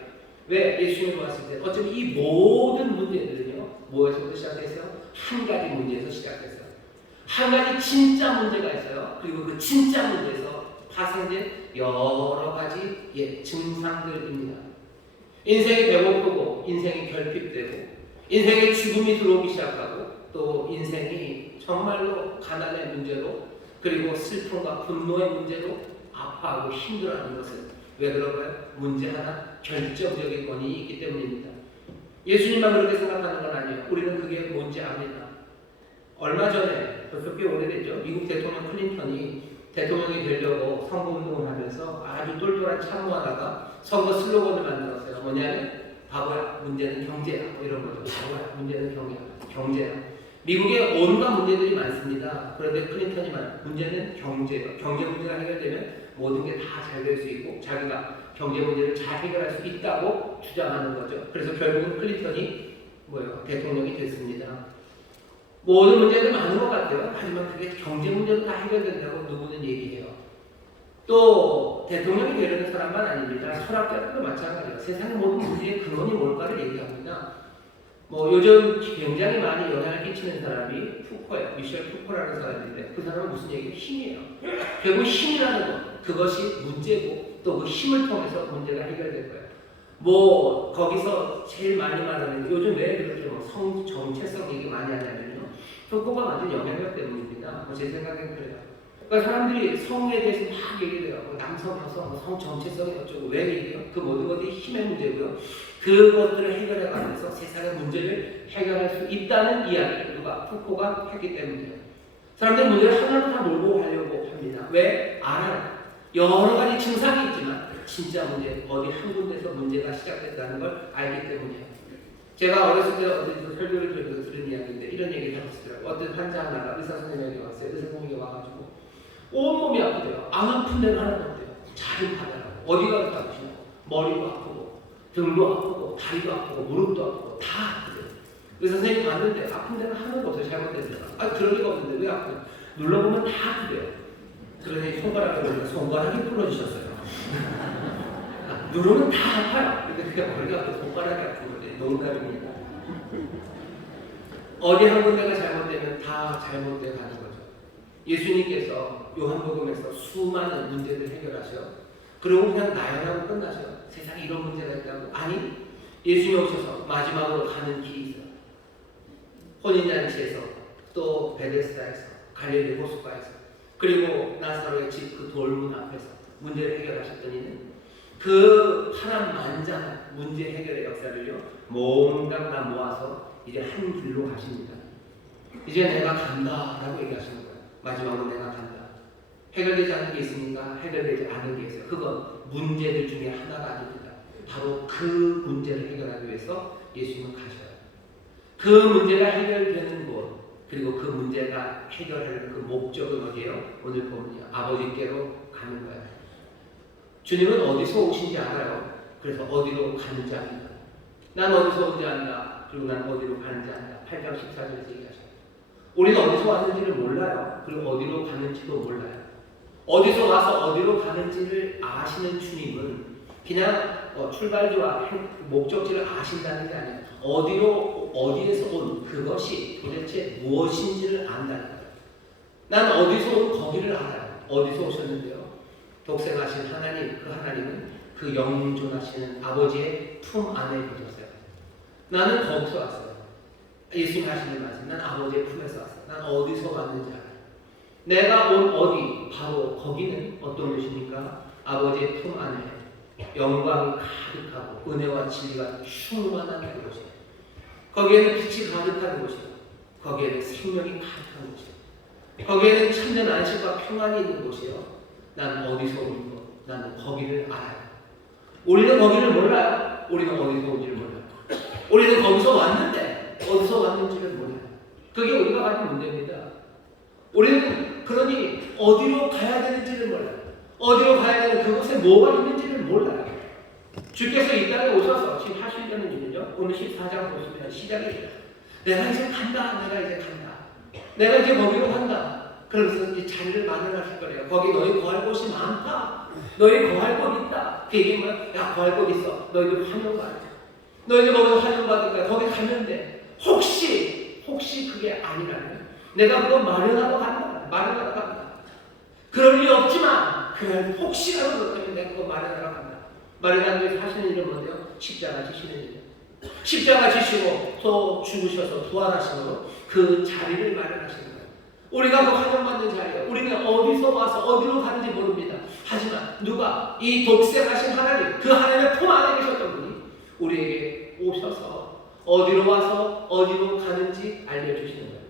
왜? 예수님을 보았을 때 어쩌면 이 모든 문제들은요, 뭐에서부터 시작했어요? 한 가지 문제에서 시작했어요. 한 가지 진짜 문제가 있어요. 그리고 그 진짜 문제에서 파생된 여러 가지 증상들입니다. 인생이 배고프고, 인생이 결핍되고, 인생에 죽음이 들어오기 시작하고, 또 인생이 정말로 가난의 문제로, 그리고 슬픔과 분노의 문제로 아파하고 힘들어하는 것은 왜 그런가요? 문제 하나 결정적인 원인이 있기 때문입니다. 예수님만 그렇게 생각하는 건 아니에요. 우리는 그게 뭔지 압니다. 얼마 전에, 벌써 꽤 오래됐죠. 미국 대통령 클린턴이 대통령이 되려고 선거운동을 하면서 아주 똘똘한 참모하다가 선거 슬로건을 만들었어요. 뭐냐면 바보야, 문제는 경제야, 이런 거죠. 바보야, 문제는 경제야. 미국에 온갖 문제들이 많습니다. 그런데 클린턴이 말한 문제는 경제예요. 경제 문제가 해결되면 모든 게 다 잘 될 수 있고, 자기가 경제 문제를 잘 해결할 수 있다고 주장하는 거죠. 그래서 결국은 클린턴이 대통령이 됐습니다. 모든 문제들 많은 것 같아요. 하지만 그게 경제 문제도 다 해결된다고 누구는 얘기해요. 또 대통령이 되려는 사람만 아닙니다. 철학자들도 마찬가지예요. 세상의 모든 문제의 근원이 뭘까를 얘기합니다. 요즘 굉장히 많이 영향을 끼치는 사람이 푸코예요. 미셸 푸코라는 사람인데, 그 사람은 무슨 얘기예요? 힘이에요. 결국 힘이라는 것, 그것이 문제고, 또 그 힘을 통해서 문제가 해결될 거예요. 거기서 제일 많이 말하는, 요즘 왜 그렇게 성 정체성 얘기 많이 하냐면요, 푸코가 만든 영향력 때문입니다. 제 생각엔 그래요. 그러니까 사람들이 성에 대해서 막 얘기를 해요. 남성, 여성, 성 정체성이 어쩌고, 왜 얘기해요? 그 모든 것들이 힘의 문제고요. 그것들을 해결해 가면서 세상의 문제를 해결할 수 있다는 이야기를 누가 푸코가 했기 때문이에요. 사람들이 문제를 하나로 다 몰고 가려고 합니다. 왜? 알아요. 여러 가지 증상이 있지만 진짜 문제, 어디 한 군데서 문제가 시작됐다는 걸 알기 때문이에요. 제가 어렸을 때 어디서 설교를 들으면서 들은 이야기인데 이런 얘기를 하시더라고요. 어떤 환자 하나가 의사 선생님에게 왔어요. 의사 선생님이 와가지고 온몸이 아프대요. 안 아픈 데가 하나도 없대요. 잘 좀 받아라고. 어디가 아프시냐고. 머리도 아프고, 등도 아프고, 다리도 아프고, 무릎도 아프고, 다 아프대요. 의사 선생님이 봤는데 아픈 데는 하나도 없어요. 잘못된 데가. 그럴 리가 없는데 왜 아프냐. 눌러보면 다 아프대요. 그러니 손가락이 부러지셨어요. 누르면 다 아파요. 그러니까 머리가 아프고 손가락이 아픈 건데 농담입니다. 어디 한 군데가 잘못되면 다 잘못돼 가는 거죠. 예수님께서 요한복음에서 수많은 문제를 해결하셔. 그리고 그냥 나열하고 끝나셔요. 세상에 이런 문제가 있다고. 아니, 예수님 오셔서 마지막으로 가는 길이 있어요. 혼인잔치에서, 또 베데스다에서, 갈릴리 호숫가에서, 그리고 나사로의 집 그 돌문 앞에서 문제를 해결하셨더니는 그 파란만장한 문제 해결의 역사를요, 몽땅 다 모아서 이제 한 길로 가십니다. 이제 내가 간다라고 얘기하시는 거예요. 마지막으로 내가 간다. 해결되지 않는 게 있습니까? 해결되지 않는 게 있어요. 그건 문제들 중에 하나가 아닙니다. 바로 그 문제를 해결하기 위해서 예수님은 가셔요. 그 문제가 해결되는 곳, 그리고 그 문제가 해결하는 그 목적은 어디예요? 오늘 보면요, 아버지께로 가는 거예요. 주님은 어디서 오신지 알아요. 그래서 어디로 가는지 압니다. 난 어디서 오는지 안다. 그리고 난 어디로 가는지 안다. 8장 14절에서 얘기하셔요. 우리는 어디서 왔는지를 몰라요. 그리고 어디로 가는지도 몰라요. 어디서 와서 어디로 가는지를 아시는 주님은 그냥 출발지와 목적지를 아신다는 게 아니에요. 어디에서 온 그것이 도대체 무엇인지를 안다는 거예요. 난 어디서 온 거기를 알아요. 어디서 오셨는데요? 독생하신 하나님, 그 하나님은 그 영존하시는 아버지의 품 안에 계셨어요. 나는 거기서 왔어요. 예수님 하시는 말씀, 난 아버지의 품에서 왔어. 난 어디서 왔는지 알아. 내가 온 어디, 바로 거기는 어떤 곳입니까? 아버지의 품 안에 영광이 가득하고 은혜와 진리가 충만한 곳이에요. 거기에는 빛이 가득한 곳이에요. 거기에는 생명이 가득한 곳이에요. 거기에는 참된 안식과 평안이 있는 곳이에요. 난 어디서 온 것, 나는 거기를 알아요. 우리는 거기를 몰라요. 우리는 어디서 온지를 몰라요. 우리는 거기서 왔는데 어디서 왔는지를 몰라요. 그게 우리가 가진 문제입니다. 우리는 그러니 어디로 가야 되는지를 몰라요. 어디로 가야 되는 그곳에 뭐가 있는지를 몰라요. 주께서 이 땅에 오셔서 지금 하시려는 일은요, 오늘 14장 보시면 시작이에요. 내가 이제 간다. 내가 이제 간다. 내가 이제 거기로 간다. 그러면서 이제 자리를 마련하실 거래요. 거기 너희 거할 곳이 많다. 너희 거할 곳 있다. 그 얘기는 뭐야? 야, 거할 곳 있어. 너희들 환영받아. 너희들 거기서 환영받을 거야. 거기 가면 돼. 혹시 그게 아니라면 내가 그거 마련하러 간다. 마련하러 간다. 그럴 리 없지만 그래도 혹시라도 그렇다면 내가 그거 마련하러 간다. 마련하기 위해서 하시는 일은 뭔데요? 십자가 지시는 일이에요. 십자가 지시고 또 죽으셔서 부활하시고 그 자리를 마련하시는 거예요. 우리가 그 환영받는 자리예요. 우리는 어디서 와서 어디로 가는지 모릅니다. 하지만 누가 이 독생하신 하나님, 그 하나님의 품 안에 계셨던 분이 우리에게 오셔서 어디로 와서 어디로 가는지 알려주시는 거예요.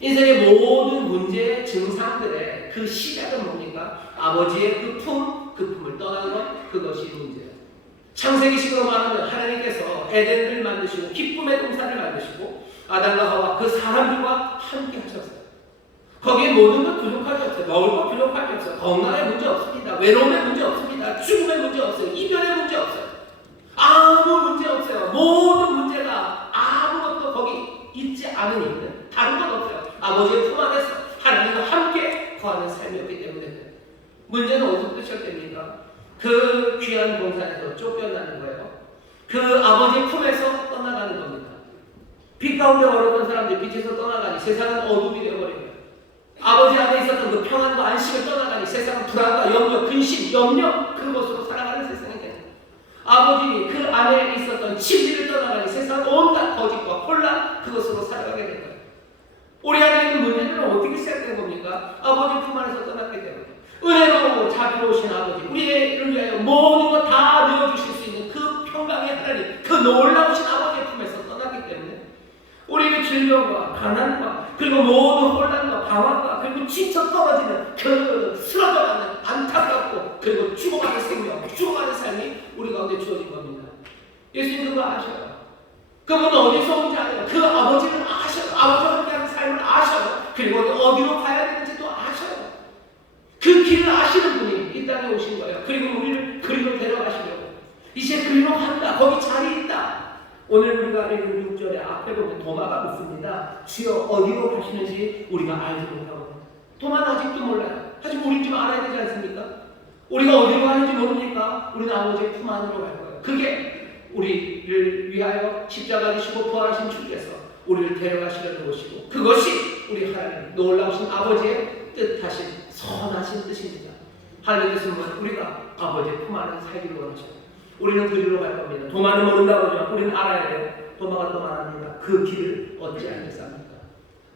인생의 모든 문제의 증상들의 그 시작은 뭡니까? 아버지의 그 품을 떠나는 것, 그것이 문제예요. 창세기식으로 말하면 하나님께서 에덴을 만드시고 기쁨의 동산을 만드시고 아담과 하와 그 사람들과 함께 하셨어요. 거기에 모든 것 부족할 게 없어요. 먹을 것 부족할 게 없어요. 건강에 문제 없습니다. 외로움에 문제 없습니다. 죽음에 문제 없어요. 이별에 문제 없어요. 아무 문제 없어요. 모든 문제가 아무것도 거기 있지 않은 이유는 다른 건 없어요. 아버지의 품 안에서 하나님과 함께 거하는 삶이었기 때문에. 문제는 어디서부터 시작됩니까? 그 귀한 동산에서 쫓겨나는 거예요. 그 아버지의 품에서 떠나가는 겁니다. 빛 가운데 걸었던 사람들이 빛에서 떠나가니 세상은 어둠이 되어버린 거예요. 아버지 안에 있었던 그 평안과 안식을 떠나가니 세상은 불안과 염려, 근심, 염려 그것으로 살아가는 세상이 되는 거예요. 아버지 그 안에 있었던 진리를 떠나가니 세상은 온갖 거짓과 혼란 그것으로 살아가게 된 거예요. 우리 안에 있는 문제들은 어떻게 시작된 겁니까? 아버지 품 안에서 떠났기 때문에. 은혜로우고 자비로우신 아버지, 우리를 위하여 모든 것 다 내어주실 수 있는 그 평강의 하나님, 그 놀라우신 아버지의 품에서 떠났기 때문에 우리에게 질병과 가난과 그리고 모든 혼란과 방황과 그리고 지쳐 떨어지는 그 쓰러져가는 안타깝고 그리고 죽어가는 생명, 죽어가는 삶이 우리 가운데 주어진 겁니다. 예수님 그거 아셔요. 그분은 어디서 온지 알아요. 그 아버지를 아셔요. 아버지와 함께하는 삶을 아셔요. 그리고 어디로 가야 되는지도 아셔요. 그 길을 아시는 분이 이 땅에 오신 거예요. 그리고 우리를 그리로 데려가시려고. 이제 그리로 간다. 거기 자리 있다. 오늘 우리가 읽은 6절에 앞에 보면 도마가 묻습니다. 주여 어디로 가시는지 우리가 알지 못하고. 도마는 아직도 몰라요. 하지만 우린 좀 알아야 되지 않습니까? 우리가 어디로 가는지 모르니까 우리는 아버지의 품 안으로 갈 거예요. 그게 우리를 위하여 십자가 지시고 부활하신 주께서 우리를 데려가시려는 것이고 그것이 우리 하나님 놀라우신 아버지의 뜻하신 선하신 뜻입니다. 하나님의 뜻은 뭐예요? 우리가 아버지의 품 안에 살기를 원하셔요. 우리는 그리로 갈 겁니다. 도마는 모른다고 하죠. 우리는 알아야 돼요. 도마가 또 말합니다. 그 길을 어찌 알겠습니까?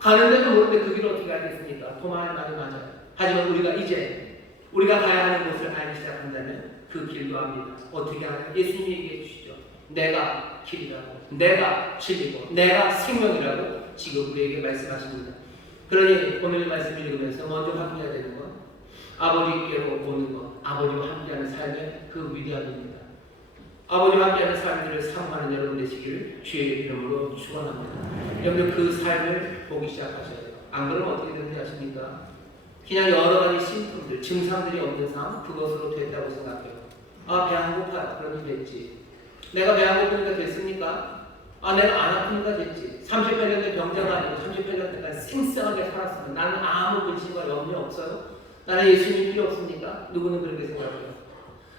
가는데도 모르는데 그 길을 어떻게 알겠습니까? 도마의 말이 맞아요. 하지만 우리가 이제 우리가 가야 하는 곳을 알기 시작한다면 그 길도 압니다. 어떻게 하냐? 예수님이 얘기해 주시죠. 내가 길이라고, 내가 진리고, 내가 생명이라고 지금 우리에게 말씀하십니다. 그러니 오늘 말씀을 읽으면서 먼저 확인해야 되는 건 아버지께로 오는 것, 아버지와 함께하는 삶의 그 위대함입니다. 아버지와 함께하는 삶들을 사모하는 여러분 되시기를 주의 이름으로 축원합니다. 여러분 그 삶을 보기 시작하셔야 돼요. 안 그러면 어떻게 되는지 아십니까? 그냥 여러 가지 심품들, 증상들이 없는 삶, 그것으로 됐다고 생각해요. 아, 배 안 고파요. 그러면 됐지. 내가 배 안 고프니까 됐습니까? 아, 내가 안 아프니까 됐지. 38년 된 병자가 아니고 38년 때까지 쌩쌩하게 살았으면 나는 아무 근심과 염려 없어요. 나는 예수님 필요 없습니까? 누구는 그렇게 생각해요.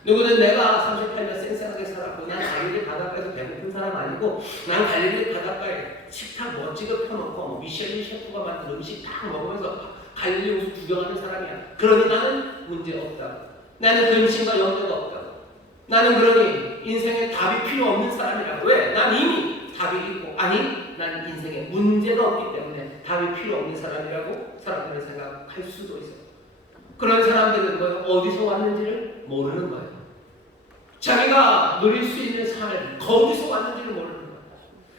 누구는 내가 38년 쌩쌩하게 살았고 난 갈릴리 바닷가에서 배고픈 사람 아니고 난 갈릴리 바닷가에 식탁 멋지게 펴놓고 미셸린 셰프가 만든 음식 다 먹으면서 갈릴리 호수 구경하는 사람이야. 그러니 나는 문제 없다고. 나는 근심과 염려가 없다고. 나는 그러니 인생에 답이 필요 없는 사람이라고. 왜? 난 이미 답이 있고, 아니 난 인생에 문제가 없기 때문에 답이 필요 없는 사람이라고 사람들이 생각할 수도 있어요. 그런 사람들은 어디서 왔는지를 모르는 거예요. 자기가 누릴 수 있는 삶을 어디서 왔는지를 모르는 거예요.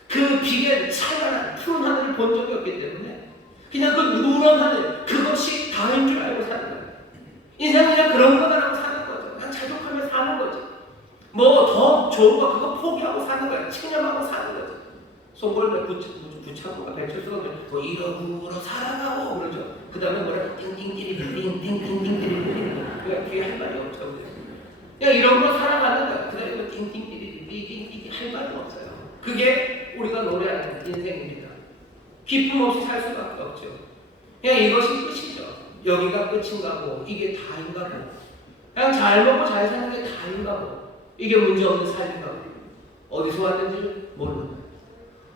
그 비계 찬란한 푸른 하늘을 본 적이 없기 때문에 그냥 그 누런 하늘, 그것이 다인 줄 알고 사는 거예요. 인생은 그냥 그런 거다라고 사는 거죠. 그냥 자족하며 사는 거죠. 뭐 더 좋은 거 그거 포기하고 사는 거예요. 체념하고 사는 거죠. 송골매 부차고가 배철수가 뭐 이러구로 살아가고 그러죠. 그 다음에 뭐라 띵띵띠리띵띵띵띵띠리 그냥 뒤에 할 말이 없죠. 그냥 이런 거 살아가는 거야. 그 다음에 띵띵띠리띵띵띵 할 말이 없어요. 그게 우리가 노래하는 인생입니다. 기쁨 없이 살 수밖에 없죠. 그냥 이것이 끝이죠. 여기가 끝인가 보. 이게 다인가 보. 그냥 잘 먹고 잘 사는 게 다인가 보. 이게 문제 없는 삶인가 보. 어디서 왔는지를 모르는 거예요.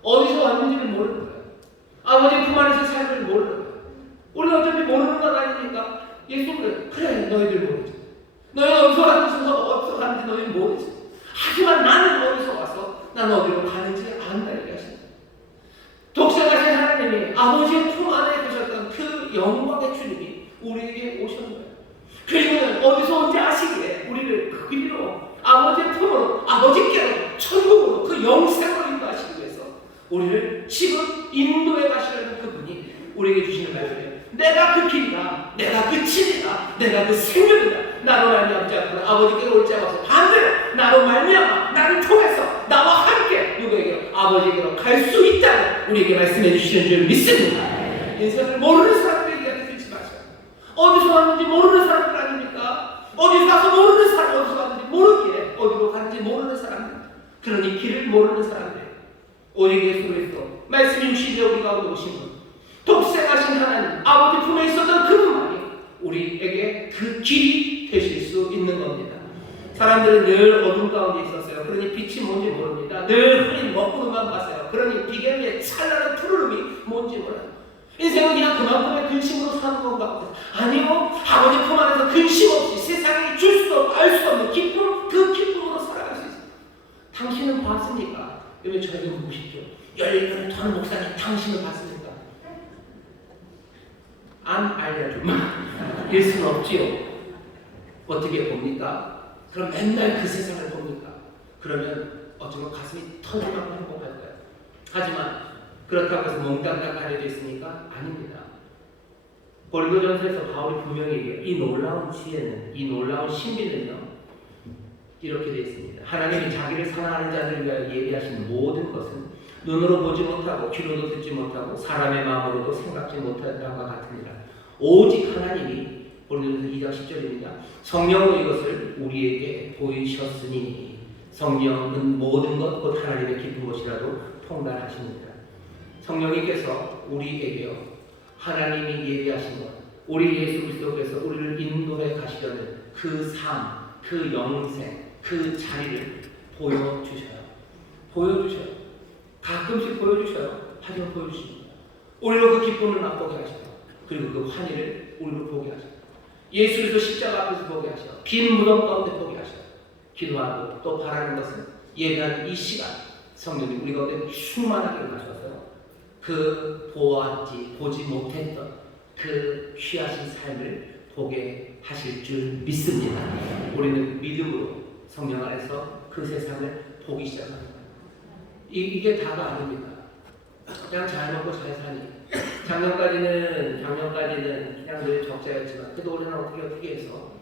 어디서 왔는지를 모르는 거예요. 아버지 품 안에서 삶을 모르는 거예요. 우리는 어차피 모르는 건 아니니까 예수님은 그래 너희들 모르지. 너희 어디서 왔는지 어디서 가는지 너희 모르지. 하지만 나는 어디서 와서 난 어디로 가는지 안다 얘기하십니다. 독생하신 하나님이 아버지의 품 안에 계셨던 그 영광의 주님이 우리에게 오신 거예요. 그리고는 어디서 온지 아시기에 우리를 그 길로 아버지의 품으로 아버지께로 천국으로 그 영생으로 인도하시기 위해서 우리를 지금 인도해 가시려는 그분이 우리에게 주시는 말씀이에요. 내가 그 길이다, 내가 그 진리다, 내가 그 생명이다. 나로 말미암지 않고는 아버지께로 올 자가 없어. 반대로 나로 말미암아 나를 통해서 나와 함께 누구에게로 아버지께로 갈 수 있다고 우리에게 말씀해 주시는 줄 믿습니다. 인생을 모르는 사람들에게 이야기 듣지 마세요. 어디서 왔는지 모르는 사람들 아닙니까? 어디서 와서 모르는 사람, 어디서 왔는지 모르기에 어디로 가는지 모르는 사람들, 그러니 길을 모르는 사람들, 오직 예수 그리스도 말씀이 주시되 우리 가운데 오신 분, 독생하신 하나님 아버지 품에 있었던 그분만이 우리에게 그 길이 되실 수 있는 겁니다. 사람들은 늘 어둠 가운데 있었어요. 그러니 빛이 뭔지 모릅니다. 늘 흐린 먹구름만 봤어요. 그러니 비계 위에 찬란한 푸르름이 뭔지 몰라요. 인생은 그냥 그만큼의 근심으로 사는 건가? 아니요. 아버지 품 안에서 근심 없이 세상에 줄 수도 없고 알 수도 없는 기쁨, 그 기쁨으로 살아갈 수 있어요. 당신은 봤습니까? 여러분 저에게 묻으십시오. 열렬을 토하는 목사님, 당신은 봤습니까? 안 알려주면 일 수는 없지요. 어떻게 봅니까? 그럼 맨날 그 세상을 봅니까? 그러면 어쩌면 가슴이 터질 만큼 행복할 거예요. 하지만 그렇다고 해서 몽땅 다 가려져 있으니까 아닙니다. 고린도전서에서 바울이 분명히 얘기해요. 이 놀라운 지혜는, 이 놀라운 신비는요 이렇게 되어 있습니다. 하나님이 자기를 사랑하는 자들을 위하여 예비하신 모든 것은 눈으로 보지 못하고 귀로도 듣지 못하고 사람의 마음으로도 생각지 못한 바와 같으니라. 오직 하나님이, 고린도전서 2장 10절입니다. 성령으로 이것을 우리에게 보이셨으니 성령은 모든 것 곧 하나님의 깊은 것이라도 통달하십니다. 성령님께서 우리에게요 하나님이 예비하신 것, 우리 예수 그리스도께서 우리를 인도해 가시려는 그 삶, 그 영생, 그 자리를 보여주셔요. 보여주셔요. 가끔씩 보여주셔요. 하지만 보여주십니다. 우리로 그 기쁨을 맛보게 하시고, 그리고 그 환희를 우리로 보게 하시고, 예수 그리스도 십자가 앞에서 보게 하시고, 빈 무덤 가운데 보게 하시고, 기도하고 또 바라는 것은 예배하는 이 시간 성령이 우리 가운데 충만하게 가셔서 그 보지 못했던 그 귀하신 삶을 보게 하실 줄 믿습니다. 우리는 믿음으로 성령 안에서 그 세상을 보기 시작합니다. 이게 다가 아닙니다. 그냥 잘 먹고 잘 사니. 작년까지는 그냥 늘 적자였지만 그래도 올해는 어떻게 해서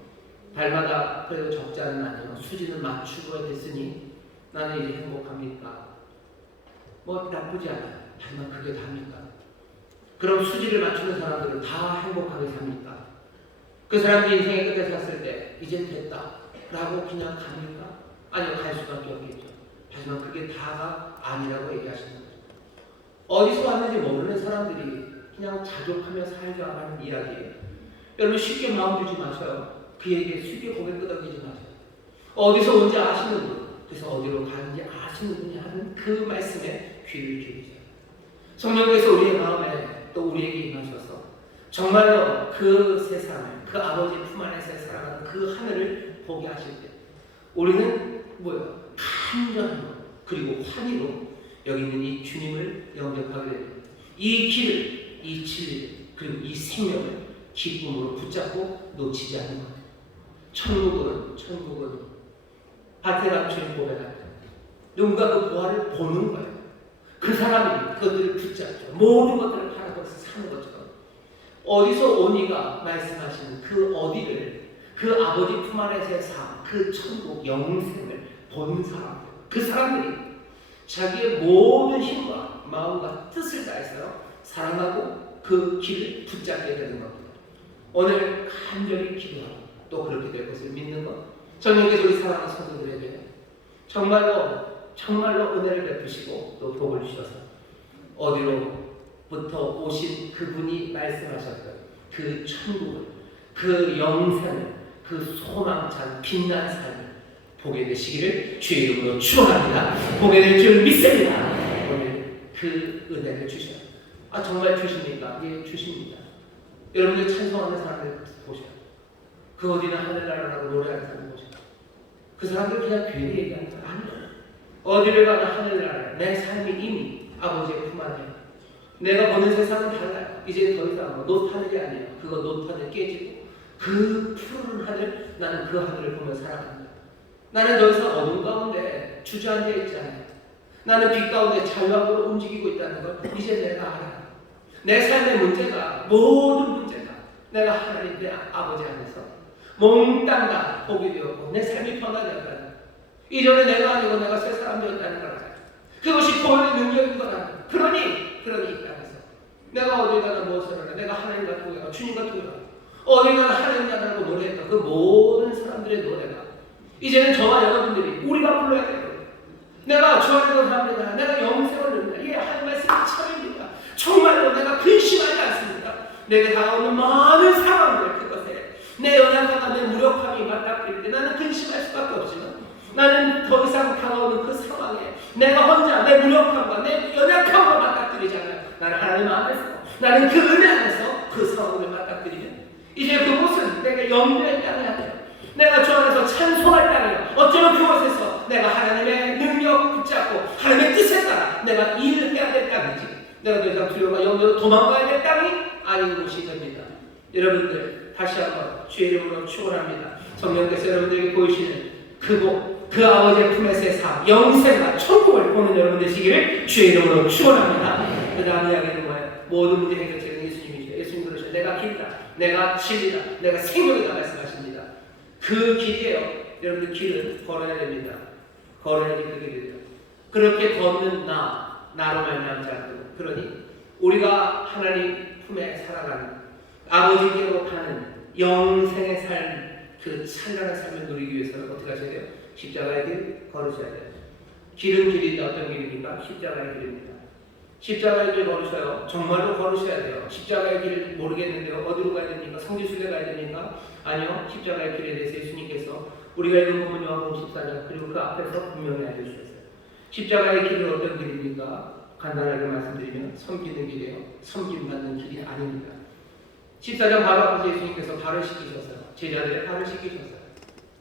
달마다 그래도 적자는 아니고 수지는 맞추고 됐으니 나는 이제 행복합니까? 뭐 나쁘지 않아요. 하지만 그게 답니까? 그럼 수지를 맞추는 사람들은 다 행복하게 삽니까? 그 사람들이 인생의 끝에 섰을 때 이제 됐다 라고 그냥 갑니까? 아니요, 갈 수밖에 없겠죠. 하지만 그게 다가 아니라고 얘기하시는 거죠. 어디서 왔는지 모르는 사람들이 그냥 자족하며 살려고 하는 이야기예요. 여러분 쉽게 마음 주지 마세요. 그에게 쉽게 고개 끄덕이지 마세요. 어디서 온지 아시는 분, 그래서 어디로 가는지 아시는 분이 하는 그 말씀에 귀를 기울이세요. 성령께서 우리의 마음에 또 우리에게 임하셔서 정말로 그 세상을, 그 아버지 품 안에서 살아가는 그 하늘을 보게 하실 때 우리는 뭐예요? 간절함으로 그리고 환희로 여기 있는 이 주님을 영접하게 됩니다. 이 길을, 이 진리를, 그리고 이 생명을 기쁨으로 붙잡고 놓치지 않는 거예요. 천국은 밭에 감춘 보배 같아요. 누군가 그 보화를 보는 거예요. 그 사람이 그것들을 붙잡죠. 모든 것들을 팔아버려서 사는 것처럼. 어디서 오니가 말씀하시는 그 어디를, 그 아버지 품 안에서의 삶, 그 천국 영생을 보는 사람들, 그 사람들이 자기의 모든 힘과 마음과 뜻을 다해서 사랑하고 그 길을 붙잡게 되는 겁니다. 오늘 간절히 기도하고 또 그렇게 될 것을 믿는 것. 저녁에 우리 사랑하는 성도들에게 정말로 은혜를 베푸시고 또 복을 주셔서 어디로부터 오신 그분이 말씀하셨던 그 천국을, 그 영생을, 그 소망찬 빛난 삶을 보게 되시기를 주의 이름으로 축원합니다. 보게 될 줄 믿습니다. 오늘 그 은혜를 주셔요. 정말 주십니까? 예, 주십니다. 여러분들 찬송하는 사람들 보셔요. 그 어디나 하늘나라라고 노래하는 사람들 보셔요. 그 사람들 그냥 괜히 얘기하는 거 아니에요. 어디를 가나 하늘나라에 내 삶이 이미 아버지의 품 안에, 내가 보는 세상은 달라요. 이제 더 이상 노트하늘이 아니에요. 그거 노트하늘 깨지고 그 푸른 하늘, 나는 그 하늘을 보며 살아갑니다. 나는 더 이상 어둠 가운데 주저앉아 있지 않아요. 나는 빛 가운데 자유함으로 움직이고 있다는 걸 이제 내가 알아요. 내 삶의 문제가, 모든 문제가 내가 하나님 내 아버지 안에서 몽땅 다 보게 되었고 내 삶이 변화되었다는 것. 이전에 내가 아니고 내가 새 사람 되었다는 걸 알아요. 그것이 보혈의 능력인 거라는. 그러니 이 땅에서 내가 어디 가나 무엇을 하나, 내가 하나님 같은 거야, 주님 같은 거야, 어디 가나 하나님 나라고 노래했던 그 모든 사람들의 노래가 이제는 저와 여러분들이 우리가 불러야 돼요. 내가 주 안에서 삽니다. 내가 영생을 누립니다. 예, 하나님 말씀이 참입니다. 정말로 내가 근심하지 않습니다. 내게 다가오는 많은 상황들, 그것에 내 연약함과 내 무력함이 맞닥뜨릴 때 나는 근심할 수밖에 없지만, 나는 더 이상 다가오는 그 상황에 내가 혼자 내 무력함과 내 연약함과 맞닥뜨리지 않아요. 나는 하나님 안에서, 나는 그 은혜 안에서 그 상황을 맞닥뜨리면 이제 그곳은 내가 영배의 땅이 아니에요. 내가 주 안에서 찬송할 땅이에요. 어쩌면 그곳에서 내가 하나님의 능력 붙잡고 하나님의 뜻에 따라 내가 일을 해야 될 땅이지, 내가 더 이상 두려움과 염려로 도망가야 될 땅이 아닌 곳이 됩니다. 여러분들 다시 한번 주의 이름으로 축원합니다. 성령께서 여러분들에게 보이시는 그곳, 그 아버지의 품에서의 삶, 영생과 천국을 보는 여러분 되시기를 주의 이름으로 축원합니다. 그 다음 이야기는 뭐예요? 모든 문제 해결책은 예수님이죠. 예수님 그러셔. 내가 길이다, 내가 진리다, 내가 생명이다 말씀하십니다. 그 길이에요. 여러분들 길을 걸어야 됩니다. 걸어야지 그게 되죠. 그렇게 걷는 나로 말미암지 않고, 그러니 우리가 하나님 품에 살아가는, 아버지께로 가는 영생의 삶, 그 찬란한 삶을 누리기 위해서는 어떻게 하셔야 돼요? 십자가의 길 걸으셔야 돼요. 길은 길인데 어떤 길입니까? 십자가의 길입니다. 십자가의 길 걸으셔요. 정말로 걸으셔야 돼요. 십자가의 길 모르겠는데요. 어디로 가야 됩니까? 성지순례 가야 됩니까? 아니요. 십자가의 길에 대해서 예수님께서 우리가 읽은 부분 요한복음 14장 그리고 그 앞에서 분명히 알려주셨어요. 십자가의 길은 어떤 길입니까? 간단하게 말씀드리면 섬기는 길이에요. 섬김받는 길이 아닙니다. 14장 바로 앞에서 예수님께서 발을 씻기셨어요. 제자들의 발을 씻기셨어요.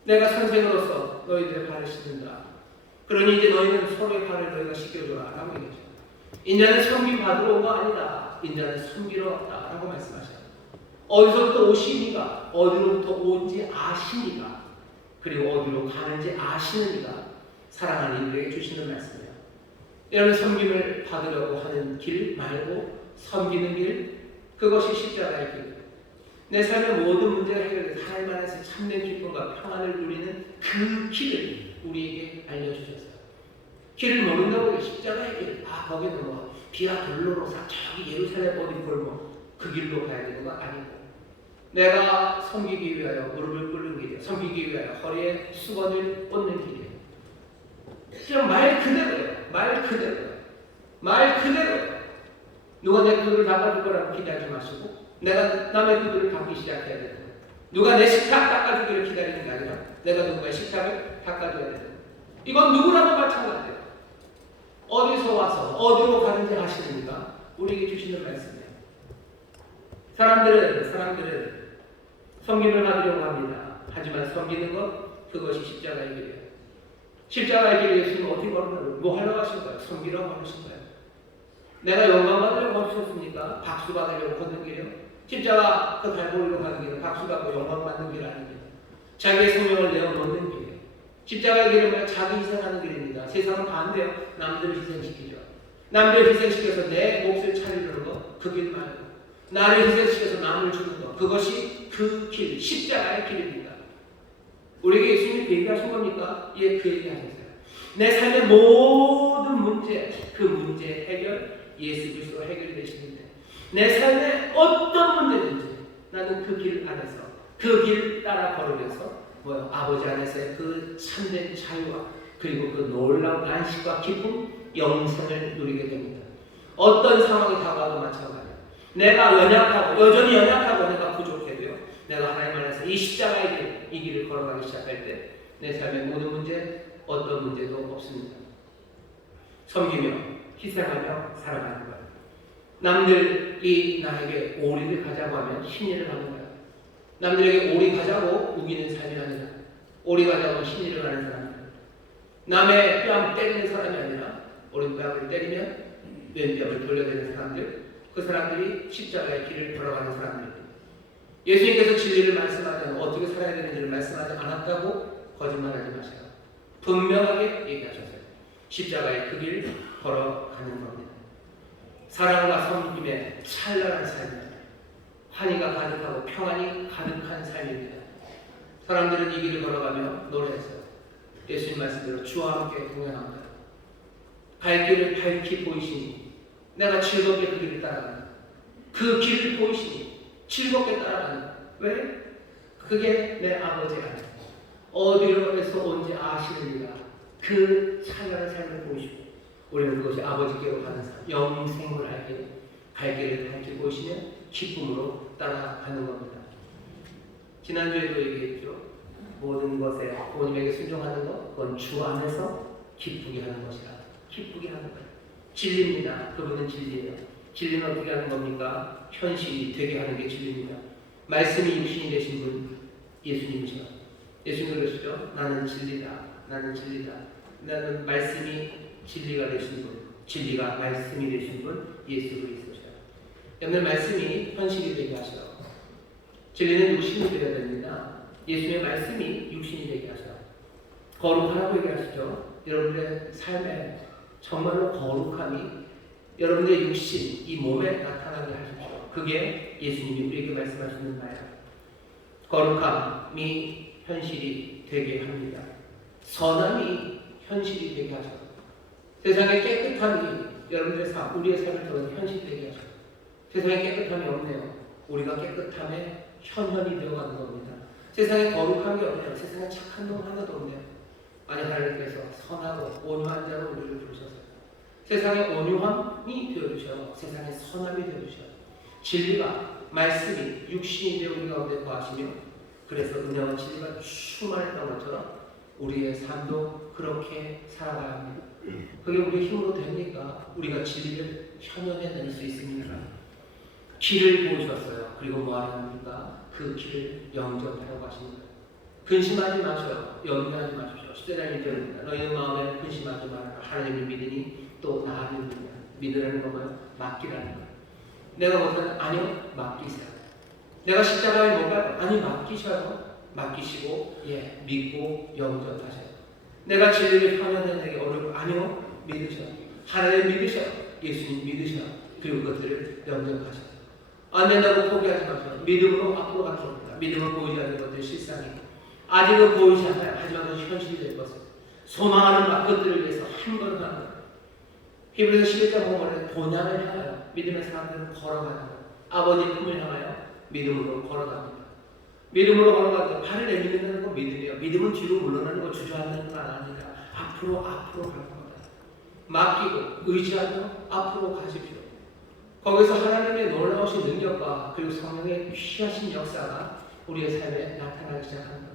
내가 선생으로서 너희들의 발을 씻는다. 그러니 이제 너희는 서로의 발을 너희가 씻겨줘라 라고 얘기하죠. 인자는 섬김 받으러 온 거 아니다. 인자는 섬기러 왔다 라고 말씀하셔요. 어디서부터 오시니가, 어디로부터 온지 아시니가, 그리고 어디로 가는지 아시는 이가 사랑하는 이들에게 주시는 말씀이에요. 여러분, 섬김을 받으려고 하는 길 말고 섬기는 길, 그것이 십자가의 길. 내 삶의 모든 문제가 해결돼서 하나님 안에서 참된 기쁨과 평안을 누리는 그 길을 우리에게 알려주셨어요. 길을 모른다고 해요. 십자가의 길. 거기는 뭐 비아 돌로로사 저기 예루살렘 어디 골목 그 길로 가야 되는 거 아니고, 내가 섬기기 위하여 무릎을 꿇는 길이에요. 섬기기 위하여 허리에 수건을 꽂는 길이에요. 그냥 말 그대로예요. 말 그대로예요. 누가 내 구두를 닦아줄 거라고 기대하지 마시고, 내가 남의 구두를 닦기 시작해야 돼요. 누가 내 식탁 닦아주기를 기다리는 게 아니라 내가 누구의 식탁을 닦아줘야 돼요. 이건 누구라도 마찬가지예요. 어디서 와서 어디로 가는지 아시는가? 우리에게 주시는 말씀이에요. 사람들은 섬김을 받으려고 합니다. 하지만 섬기는 것, 그것이 십자가의 길이에요. 십자가의 길을 예수님 어떻게 걸었나요? 뭐 하려고 하신 거예요? 섬기라고 하신 거예요. 내가 영광 받으려고 하셨습니까? 박수 받으려고 걷는 길이요? 십자가 그 갈보리로 가는 길은 박수 받고 영광 받는 길 아닙니다. 자기의 생명을 내어놓는 길이에요. 십자가의 길은 뭐야? 자기 희생하는 길입니다. 세상은 반대요. 남들을 희생시키죠. 남들을 희생시켜서 내 몫을 차리려는 거, 그 길 말고 나를 희생시켜서 남을 주는 것, 그것이 그 길, 십자가의 길입니다. 우리에게 예수님이 그 얘기하신 겁니까? 예, 그 얘기하셨어요. 내 삶의 모든 문제, 그 문제 해결, 예수 그리스도가 해결이 되시는데 내 삶의 어떤 문제든지 나는 그 길 안에서 그 길 따라 걸으면서 뭐요? 아버지 안에서의 그 참된 자유와 그리고 그 놀라운 안식과 기쁨, 영생을 누리게 됩니다. 어떤 상황이 다가와도 마찬가지예요. 내가 연약하고 여전히 연약하고 내가 부족해도요. 내가 하나님 안에서 이 십자가의 길, 이 길을 걸어가기 시작할 때 내 삶의 모든 문제, 어떤 문제도 없습니다. 섬기며 희생하며 살아가는 거예요. 남들이 나에게 오리를 가자고 하면 심리를 하는 거예요. 남들에게 오리 가자고 우기는 삶이 아니라 오리 가자고 심리를 하는 사람입니다. 남의 뺨 때리는 사람이 아니라 오른뺨을 때리면 왼뺨을 돌려대는 사람들, 그 사람들이 십자가의 길을 걸어가는 사람들입니다. 예수님께서 진리를 말씀하지 않고 어떻게 살아야 되는지를 말씀하지 않았다고 거짓말하지 마세요. 분명하게 얘기하셨어요. 십자가의 그 길 걸어가는 겁니다. 사랑과 섬김의 찬란한 삶입니다. 환희가 가득하고 평안이 가득한 삶입니다. 사람들은 이 길을 걸어가며 노래했어요. 예수님 말씀대로 주와 함께 동행합니다. 갈 길을 밝히 보이시니 내가 즐겁게 그 길을 따라간다. 그 길을 보이시니 즐겁게 따라간다. 왜? 그게 내 아버지 안에 어디로에서 온지 아시느니라. 그 찬란한 삶을 보이시고 우리는 그것이 아버지께로 가는 삶, 영생을 알게 갈 길을 밝히 보이시며 기쁨으로 따라가는 겁니다. 지난주에도 얘기했죠. 모든 것에 부모님에게 순종하는 것, 그건 주 안에서 기쁘게 하는 것이라. 기쁘게 하는 거예요. 진리입니다. 그분은 진리예요. 진리는 어떻게 하는 겁니까? 현실이 되게 하는 게 진리입니다. 말씀이 육신이 되신 분 예수님이시죠. 예수님 그러시죠. 나는 진리다. 나는 진리다. 나는 말씀이 진리가 되신 분, 진리가 말씀이 되신 분 예수 그리스도시죠. 여러분 말씀이 현실이 되게 하셔요. 진리는 육신이 되어야 됩니다. 예수님의 말씀이 육신이 되게 하셔요. 거룩하라고 얘기하시죠. 여러분의 삶에 정말로 거룩함이 여러분의 육신, 이 몸에 나타나게 하십시오. 그게 예수님이 우리에게 말씀하시는 바예요. 거룩함이 현실이 되게 합니다. 선함이 현실이 되게 하셔요. 세상의 깨끗함이 여러분들의 삶, 우리의 삶을 통해 현실이 되게 하셔요. 세상에 깨끗함이 없네요. 우리가 깨끗함의 현현이 되어가는 겁니다. 세상에 거룩함이 없네요. 세상에 착한 놈 하나도 없네요. 아니 하나님께서 선하고 온유한 자로 우리를 부르셨어요. 세상에 온유함이 되어주셔요. 세상에 선함이 되어주셔요. 진리가 말씀이 육신이 되어 우리 가운데 거하시며 그래서 은혜와 진리가 충만했던 것처럼 우리의 삶도 그렇게 살아가야 합니다. 그게 우리의 힘으로 됩니까? 우리가 진리를 현현해낼 수 있습니까? 길을 보여주셨어요. 그리고 뭐 하랍니까? 그 길을 영접하라고 하시는 거예요. 근심하지 마셔요. 염려하지 마십시오. 시대라는 일입니다. 너희는 마음에 근심하지 말아라. 하나님을 믿으니 또 나를 믿으라. 믿으라는 건 뭐예요? 맡기라는 거예요. 내가 못하는 아니요, 맡기세요. 내가 십자가에 못 가요? 아니, 맡기셔요. 맡기시고 믿고 영접하셔요. 내가 진리를 현현해내기 어려워? 아니요, 믿으셔요. 하나님 믿으셔요. 예수님 믿으셔요. 그리고 그것들을 영접하셔요. 안 된다고 포기하지 마세요. 믿음으로 앞으로 가는 겁니다. 믿음을 보이지 않는 것들 실상이에요. 아직은 보이지 않아요. 하지만 그것이 현실이 될 것을 소망하는 바 그것들을 위해서 한 걸음 하는 거예요. 히브리서 11장 보면 본향을 향하여 믿음의 사람들은 걸어가는 거예요. 아버지 품을 향하여 믿음으로 걸어갑니다. 믿음으로 걸어가는 거 발을 내밀는 건 믿음이에요. 믿음은 뒤로 물러나는 거 주저앉는 건 아니라 앞으로 갈 겁니다. 맡기고 의지하며 앞으로 가십시오. 거기서 하나님의 놀라우신 능력과 그리고 성령의 귀하신 역사가 우리의 삶에 나타나기 시작합니다.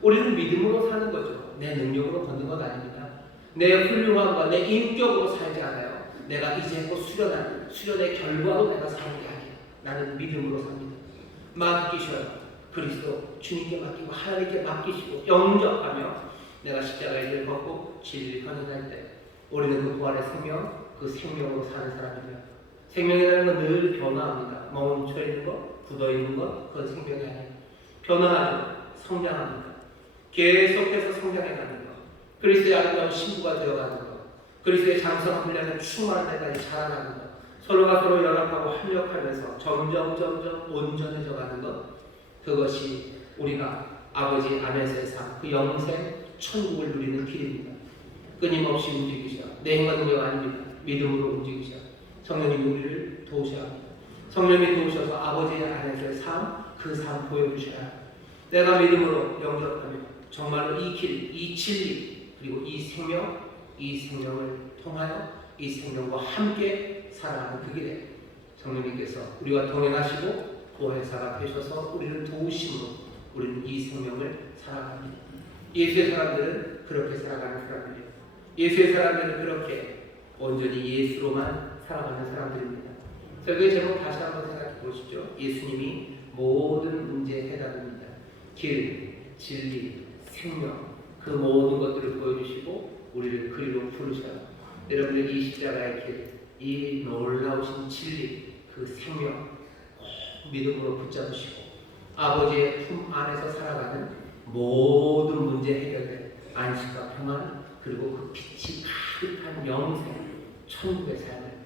우리는 믿음으로 사는 거죠. 내 능력으로 걷는 것 아닙니다. 내 훌륭함과 내 인격으로 살지 않아요. 내가 이제 곧 수련의 결과로 내가 사는 게 아니에요. 나는 믿음으로 삽니다. 맡기셔요. 그리스도 주님께 맡기고 하나님께 맡기시고 영접하며 내가 십자가의 일을 벗고 진리를 헌신할 때 우리는 그 부활의 생명, 그 생명으로 사는 사람이며 생명이라는 건 늘 변화합니다. 멈춰 있는 것, 굳어 있는 것, 그건 생명이 아니에요. 변화하죠. 성장합니다. 계속해서 성장해가는 것, 그리스도의 아름다운 신부가 되어가는 것, 그리스도의 장성한 분량을 충만한 데까지 자라나는 것, 서로가 서로 연합하고 합력하면서 점점 온전해져가는 것, 그것이 우리가 아버지 안에서의 삶, 그 영생 천국을 누리는 길입니다. 끊임없이 움직이셔. 내 힘과 능력 아닙니다. 믿음으로 움직이셔. 성령님이 우리를 도우셔야 합니다. 성령님이 도우셔서 아버지 안에서의 삶, 그 삶 보여주셔야 합니다. 내가 믿음으로 영접하며 정말로 이 길, 이 진리, 그리고 이 생명, 이 생명을 통하여 이 생명과 함께 살아가는 그 길에 성령님께서 우리와 동행하시고 보혜사가 되셔서 우리를 도우심으로 우리는 이 생명을 살아갑니다. 예수의 사람들은 그렇게 살아가는 사람들이에요. 예수의 사람들은 그렇게 온전히 예수로만 살아가는 사람들입니다. 설교의 제목 다시 한번 생각해 보시죠. 예수님이 모든 문제의 해답입니다. 길, 진리, 생명, 그 모든 것들을 보여주시고 우리를 그리로 부르셔요. 여러분들 이 십자가의 길, 이 놀라우신 진리, 그 생명 꼭 믿음으로 붙잡으시고 아버지의 품 안에서 살아가는 모든 문제 해결된 안식과 평안, 그리고 그 빛이 가득한 영생, 천국의 삶을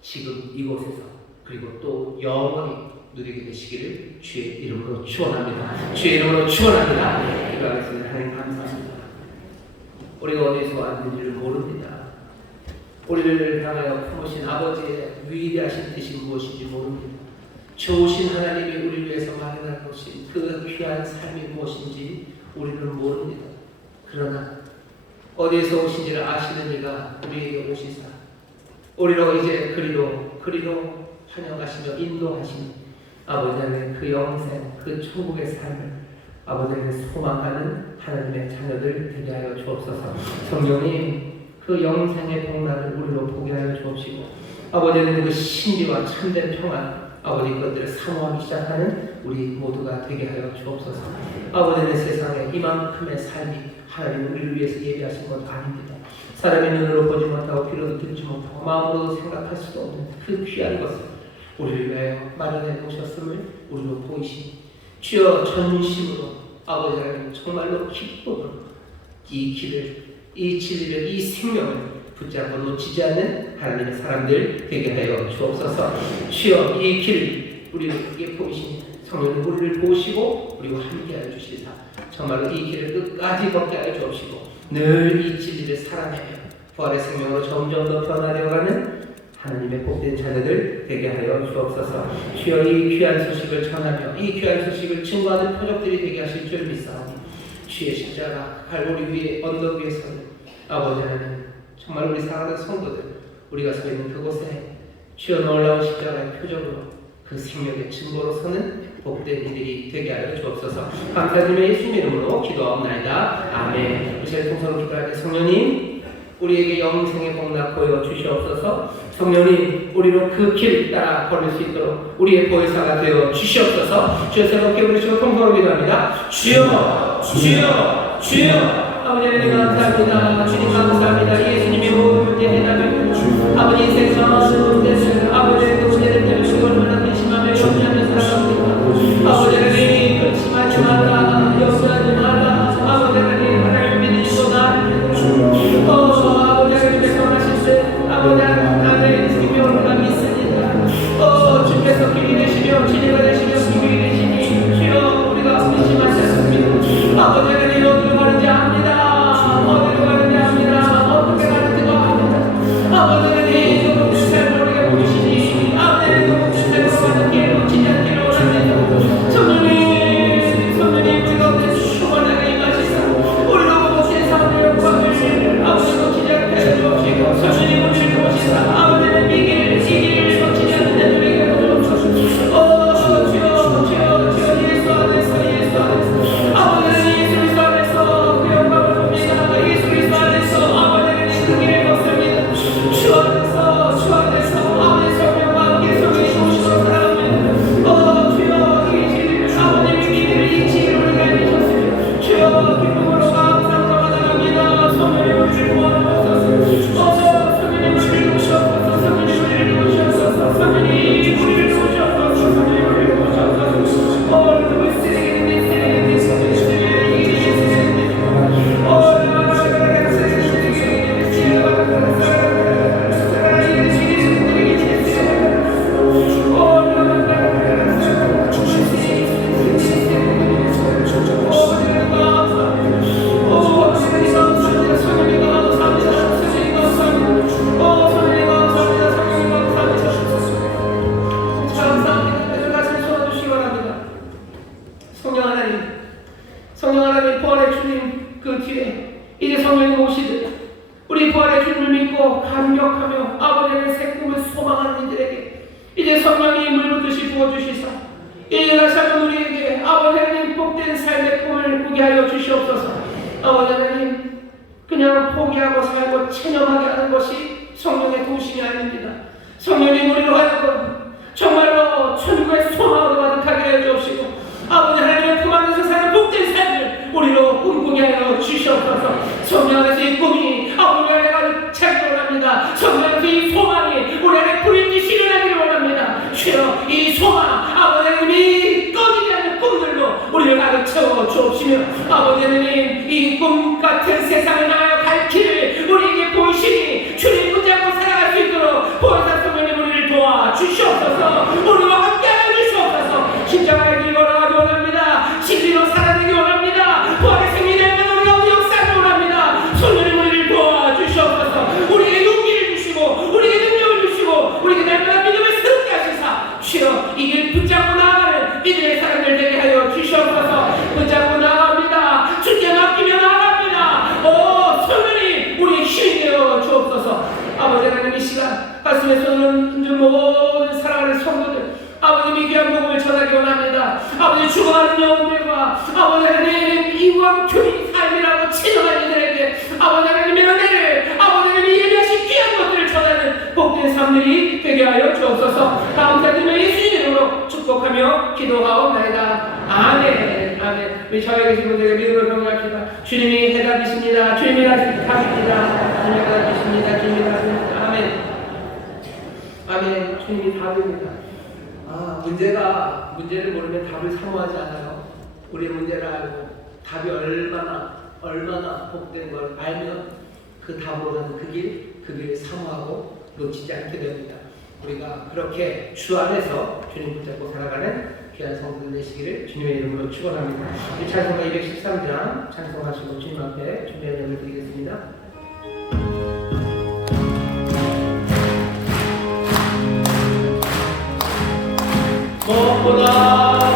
지금 이곳에서 그리고 또 영원히 누리게 되시기를 주의 이름으로 축원합니다. 주의 이름으로 축원합니다. 기도하겠습니다. 하나님 감사합니다. 우리가 어디서 왔는지를 모릅니다. 우리를 향하여 품으신 아버지의 위대하신 뜻이 무엇인지 모릅니다. 좋으신 하나님이 우리를 위해서 마련할 것인 그 귀한 삶이 무엇인지 우리는 모릅니다. 그러나 어디에서 오신지를 아시는 이가 우리에게 오시사 우리로 이제 그리로 환영하시며 인도하시니 아버지 하나님 그 영생, 그 천국의 삶을 아버지 하나님 소망하는 하나님의 자녀들 되게 하여 주옵소서. 성령님 그 영생의 복락을 우리로 보게 하여 주옵시고 아버지 하나님 그 신비와 참된 평안 아버지 것들을 사모하기 시작하는 우리 모두가 되게 하여 주옵소서. 아버지는 세상에 이만큼의 삶이 하나님 우리를 위해서 예비하신 것 아닙니다. 사람의 눈으로 보지 못하고 귀로 듣지 못하고 마음으로도 생각할 수도 없는 그 귀한 것을 우리를 위하여 마련해 놓으셨음을 우리로 보이시니 주여 전심으로 아버지 하나님 정말로 기쁨으로 이 길을, 이 진리를, 이 생명을 붙잡고 놓치지 않는 하나님의 사람들 되게 하여 주옵소서. 주여 이 길 우리에게 보이신 성령님 우리를 보시고 우리와 함께하여 주시사 정말로 이 길을 끝까지 걷게 하여 주옵시고 늘 이 진리를 살아내며 부활의 생명으로 점점 더 변화되어가는 하나님의 복된 자녀들 되게 하여 주옵소서. 주여 이 귀한 소식을 전하며 이 귀한 소식을 증거하는 표적들이 되게 하실 줄 믿사오니 주의 십자가 갈보리 위에 언덕 위에 서는 아버지 하나님 정말 우리 사랑하는 성도들 우리가 서 있는 그곳에 주여 놀라운 십자가의 표적으로 그 생명의 증거로 서는 복된 이들이 되게 하여 주옵소서. 감사드리며 예수님 이름으로 기도하옵나이다. 아멘. 이 시간 통성으로 기도할 때 성령님 우리에게 영생의 복락 보여 주시옵소서. 성령님 우리로 그 길 따라 걸을 수 있도록 우리의 보혜사가 되어 주시옵소서. 주여 새롭게 부르시고 통성으로 기도합니다. 주여 주여 주여 아버지 하나님 감사합니다. 주님 감사합니다. 예수님이 모든 문제 해답을 아버지 인생 상황을 문제를 아버지의 그 문제를 때문에 얼마나 근심하며 염려하며 살아갑니다. 아버지 하나님 근심하지 말라 염려하지 말라 아버지 하나님 하나님 믿으시고 나를 아버지 하나님의 선하실 때 아버지 하나님의 생명을 믿습니다. 주께서 길이 되시며 진리가 되시며 비밀이 되시니 주여 우리가 근심하지 않습니다. 아버지 하나님 어디로 가는지 압니다. 어디로 가는지 압니다. 어떻게 가는지도 압니다. 아버지 하나님 이 삶을 우리가 보시니 다시 한번 우리에게 아버지 하나님 복된 삶의 꿈을 꾸게 하여 주시옵소서. 아버지 하나님, 그냥 포기하고 살고 체념하게 하는 것이 성령의 도심이 아닙니다. 성령님 우리로 하여금 정말로 천국의 소망으로 가득하게 하여 주옵시고 아버지 하나님의 품 안에서 사는 복된 삶을 우리로 꿈꾸게 하여 주시옵소서. 성령 안에서 이 꿈이 우리 안에 가득차기를 원합니다. 성령 안에서 이 소망이 우리 안에 불이 듯이 일어나기를 원합니다. 주여 이 소망 아버지 하나님이 꺼지지 않는 꿈들로 우리를 가득 채워 주옵시며 아버지 하나님 이 꿈 같은 세상을 향하여 갈 길을 우리에게 보이시니 주님 붙잡고 살아갈 수 있도록 보혜사 성령님 우리를 도와 주시옵소서. 우리와 함께하여 주시옵소서. 십자가의 길 걸어가기 원합니다. 진리로 살아내기 원합니다. 부활의 생이 되는 우리가 우리 역사를 원합니다. 성령님 우리를 도와 주시옵소서. 우리에게 용기를 주시고 우리에게 능력을 주시고 우리에게 날마다 믿음을 새롭게 하시사 주여 이 길 붙잡고 나아가는 믿음의 사람들 되게 하여 주시옵소서. 붙잡고 나아갑니다. 주께 맡기며 나아갑니다. 오 성령님 우리의 힘이 되어 주옵소서. 아버지 하나님 이 시간 가슴에 손을 얹은 모든 사랑하는 성도들 아버님 이 귀한 복음을 전하기 원합니다. 아버지 죽어가는 영혼들과 아버지 하나님 이왕 교인 삶이라고 체념한 이들에게 아버지 하나님의 은혜를 아버지 하나님이 예비하신 귀한 것들을 전하는 복된 삶들이 되게 하여 주옵소서. 다음 달쯤에 예수님 이름으로 축복하며 기도하옵나이다. 아멘. 아멘. 우리 좌우에 계신 분들에게 믿음으로 경배합시다. 주님이 해답이십니다. 주님이 답이십니다. 주님이 답이십니다. 주님이 답이십니다. 아멘. 아멘. 주님이 답입니다. 문제를 모르면 답을 사모하지 않아요. 우리의 문제를 알고 답이 얼마나 복된 걸 알면 그 답으로 가는 그 길을 사모하고 놓치지 않게 됩니다. 우리가 그렇게 주 안에서 주님 붙잡고 살아가는 귀한 성도들 되시기를 주님의 이름으로 축원합니다. 우리 찬송가 213장 찬송하시고 주님 앞에 준비한 예물 드리겠습니다. 무엇보다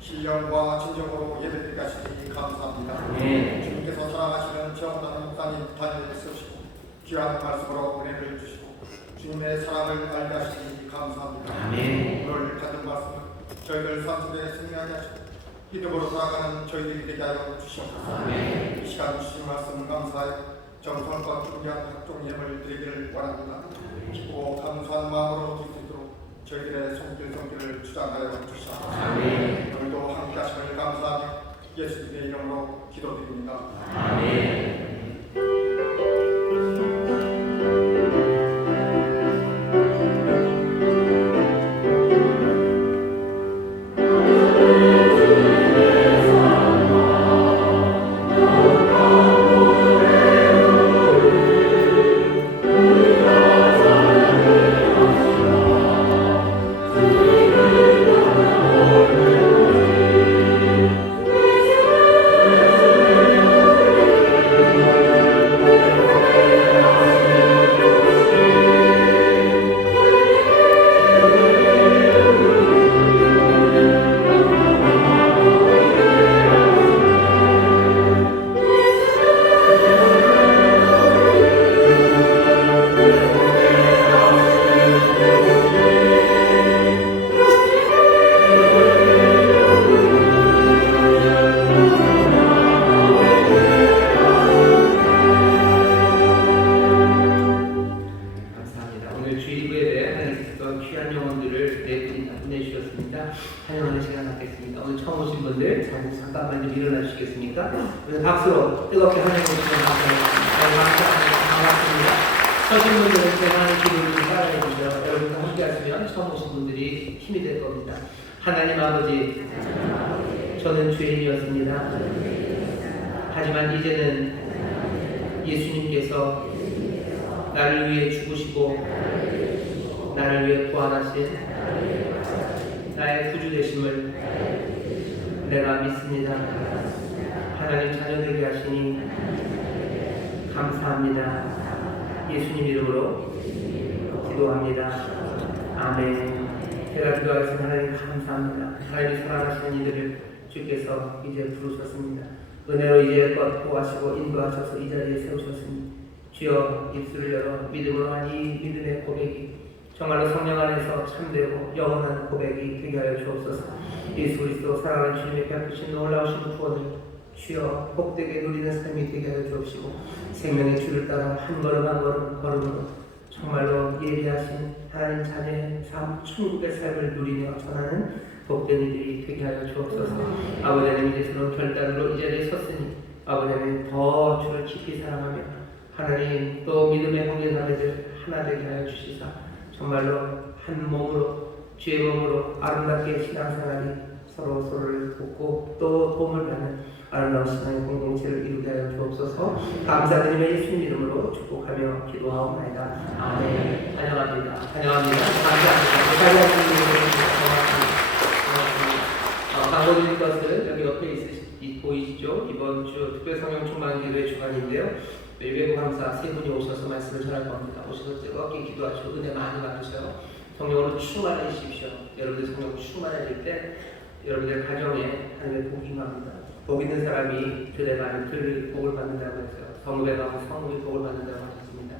신령과 진정으로 예배드리게 하시니 감사합니다. 주님께서 사랑하시는 정당 목사님 단위를 쓰시고 귀한 말씀으로 은혜를 주시고 주님의 사랑을 알게 하시니 감사합니다. 오늘 받은 말씀 저희들 삶 속에 승리하게 하시고 믿음으로 살아가는 저희들이 되게 하여 주시옵소서. 이 시간 주신 말씀 감사하여 정성과 준비한 각종 예물 드리기를 원합니다. 기쁘고 감사한 마음으로 드릴 수 있도록 저희들의 성길을 주장하여 주시옵소서. 오늘도 함께 하심을 감사하며 예수님의 이름으로 기도드립니다. 아멘. 하겠습니다. 오늘 처음 오신 분들 잠깐만 좀 일어나 주시겠습니까? 오늘 박수로 뜨겁게 환영해 주시면 반갑습니다. 서신 분들은 제가 하는 기도를 좀 따라해 주세요. 여러분과 함께 하시면 처음 오신 분들이 힘이 될 겁니다. 하나님 아버지, 저는 죄인이었습니다. 하지만 이제는 예수님께서 나를 위해 죽으시고 나를 위해 부활하신 나의 구주 되심을 내가 믿습니다. 하나님 자녀 되게 하시니 감사합니다. 예수님 이름으로 기도합니다. 아멘. 제가 기도하겠습니다. 하나님 감사합니다. 하나님이 사랑하시는 이들을 주께서 이제 부르셨습니다. 은혜로 이제껏 보호하시고 인도하셔서 이 자리에 세우셨습니다. 주여, 입술을 열어 믿음으로 한 이 믿음의 고백이 정말로 성령 안에서 참되고 영원한 고백이 되게 하여 주옵소서. 예수 그리스도 사랑하는 주님의 베푸신 놀라우신 구원을 주여 복되게 누리는 삶이 되게 하여 주옵시고 생명의 줄을 따라 한 걸음 한 걸음 걸음으로 정말로 예비하신 하나님 자녀의 삶, 천국의 삶을 누리며 전하는 복된 이들이 되게 하여 주옵소서. 아버지 하나님, 이제서는 결단으로 이 자리에 섰으니 아버지 하나님 더 주를 깊이 사랑하며 하나님 또 믿음의 형제자매들 하나 되게 하여 주시사 정말로 한 몸으로 주의 몸으로 아름답게 신앙생활이 서로를 돕고 또 도움을 받는 아름다운 신앙의 공동체를 이루게 하여 주옵소서. 감사드리며 예수님 이름으로 축복하며 기도하옵나이다. 아멘. 환영합니다. 환영합니다. 감사합니다. 광고 드릴 것은 여기 옆에 보이시죠? 이번 주 특별성령 충만 기도의 주간인데요. 외부 강사 세 분이 오셔서 말씀을 전할 겁니다. 오셔서 뜨겁게 기도하시고 은혜 많이 받으셔요. 성령으로 충만해지십시오. 여러분들 성령 충만해질 때 여러분들 가정에 하나님의 복이 임합니다. 복 있는 사람이 들에 가면 들 복을 받는다고 했어요. 성읍에 가면 성읍이 복을 받는다고 하셨습니다.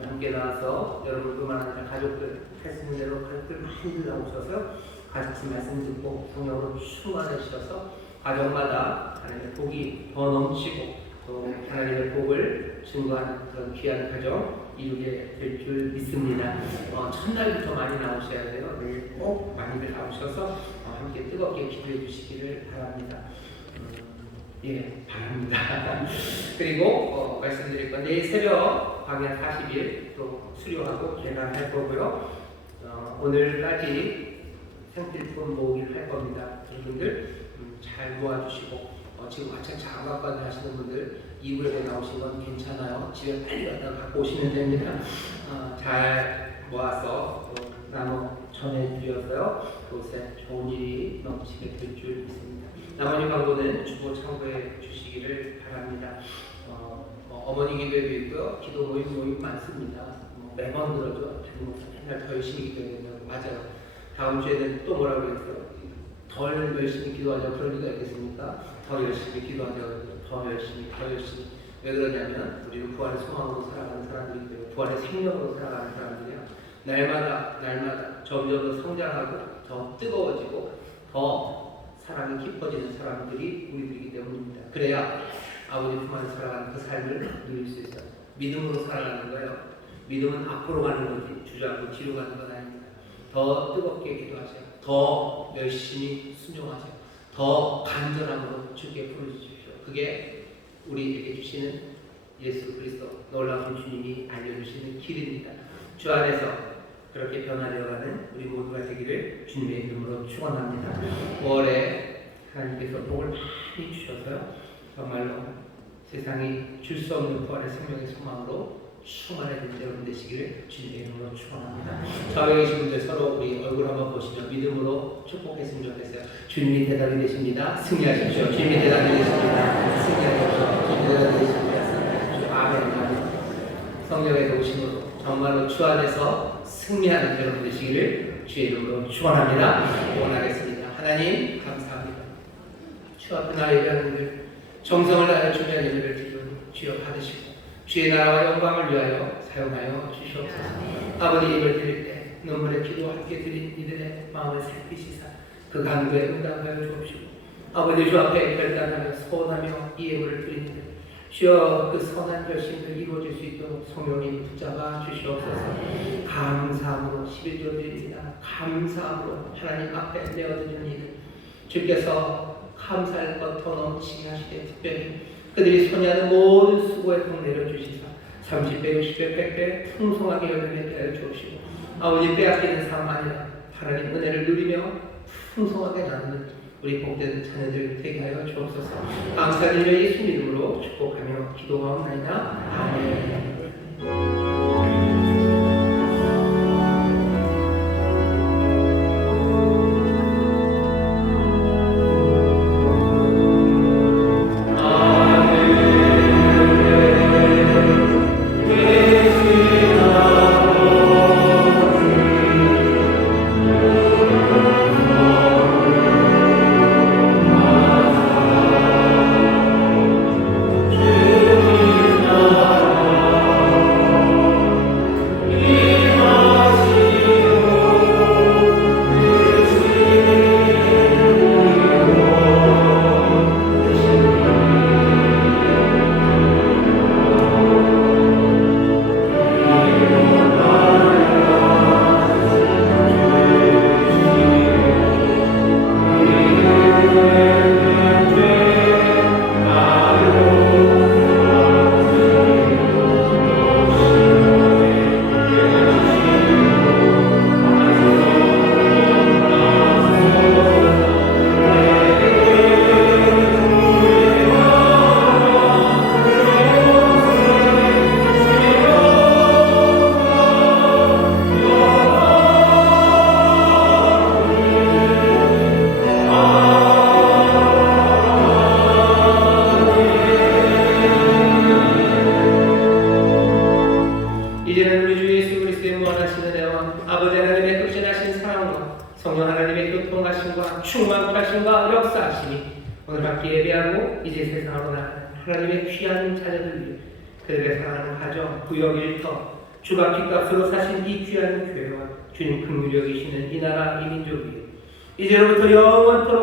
함께 나와서 여러분뿐만 아니라 가족들 했는 대로 가족들 많이 나오셔서 같이 말씀 듣고 성령으로 충만해지셔서 가정마다 하나님의 복이 더 넘치고 또 하나님의 복을 증거하는 그런 귀한 가정 이루게 될 줄 믿습니다. 첫날부터 많이 나오셔야 돼요. 내일 꼭 많이들 나오셔서 함께 뜨겁게 기도해 주시기를 바랍니다. 바랍니다. 그리고 말씀드릴 건 내일 새벽 방야 40일 또 수료하고 개강할 거고요. 오늘까지 생필품 모으기를 할 겁니다. 여러분들 잘 모아주시고 지금 마찬 장학관 하시는 분들 이후에 나오신 건 괜찮아요. 집에 빨리 갖다 갖고 오시면 됩니다. 잘 모아서 나눠 전해드렸어요. 그곳에 좋은 일이 넘치게 될 줄 믿습니다. 나머지 광고는 주보 참고해 주시기를 바랍니다. 어머니 기도회도 있고요. 기도 모임 많습니다. 매번 그러죠. 맨날 더 열심히 기도해야 맞아요. 다음 주에는 또 뭐라고 그랬어요? 덜 열심히 기도하자 그럴 리가 있겠습니까? 더 열심히 기도하자, 더 열심히. 왜 그러냐면 우리는 부활의 소망으로 살아가는 사람들이기 때문에 부활의 생명으로 살아가는 사람들이에요. 날마다 점점 더 성장하고 더 뜨거워지고 더 사랑이 깊어지는 사람들이 우리들이기 때문입니다. 그래야 아버지 품 안에 살아가는 그 삶을 누릴 수 있어요. 믿음으로 살아가는 거예요. 믿음은 앞으로 가는 거지 주저앉고 뒤로 가는 건 아닙니다. 더 뜨겁게 기도하세요. 더 열심히 순종하세요. 더 간절함으로 주께 부르주십시오. 그게 우리에게 주시는 예수 그리스도 놀라운 주님이 알려주시는 길입니다. 주 안에서 그렇게 변화되어가는 우리 모두가 되기를 주님의 이름으로 축원합니다. 5월에 하나님께서 복을 많이 주셔서요. 정말로 세상이 줄 수 없는 부활의 생명의 소망으로 충만해진 여러분 되시기를 주님의 이름으로 축원합니다. 좌우에 계신 분들 서로 우리 얼굴 한번 보시죠. 믿음으로 축복했으면 좋겠어요. 주님이 대답이 되십니다. 승리하십시오. 주님이 대답이 되십니다. 승리하십시오. 주님이 대답이 되십니다. 아멘. 성령의 오심으로 정말로 주 안에서 승리하는 여러분 되시기를 주의 이름으로 축원합니다. 원하겠습니다. 하나님 감사합니다. 주 앞에 나의 예배하는 정성을 다하여 준비한 예배를 드리니 주여 받으시고 주의 나라와 영광을 위하여 사용하여 주시옵소서. 아버지 예배를 드릴 때 눈물의 기도와 함께 드린 이들의 마음을 살피시사 그 간구에 응답하여 주옵시고 아버지 주 앞에 결단하며 소원하며 이 예물을 드리는데 주여 그 선한 결심을 이루어질 수 있도록 성령님 붙잡아 주시옵소서. 감사함으로 11조 드립니다. 감사함으로 하나님 앞에 내어드리는 이들 주께서 감사할 것 더 넘치게 하시되 특별히 그들이 소유하는 모든 수고에 복 내려주시사 30배, 60배, 100배 풍성하게 열매맺게 하여 주옵시고 아버지 빼앗기는 삶 아니라 하나님 은혜를 누리며 풍성하게 나누는 우리 복된 자녀들 되게 하여 주옵소서. 감사드리며 예수 이름으로 축복하며 기도하옵나이다. 아멘. 이제는 우리 주 예수 그리스도의 무한하신 은혜와 아버지 하나님의 극진하신 사랑과 성령 하나님의 교통하심과 충만하심과 역사하심이 오늘 함께 예배하고 이제 세상으로 나가는 하나님의 귀한 자녀들 위해 그들의 사랑하는 가정, 구역, 일터, 주가 핏값으로 사신 이 귀한 교회와 주님 긍휼히 여기시는 이 나라 이 민족 위에 이제로부터 영원토록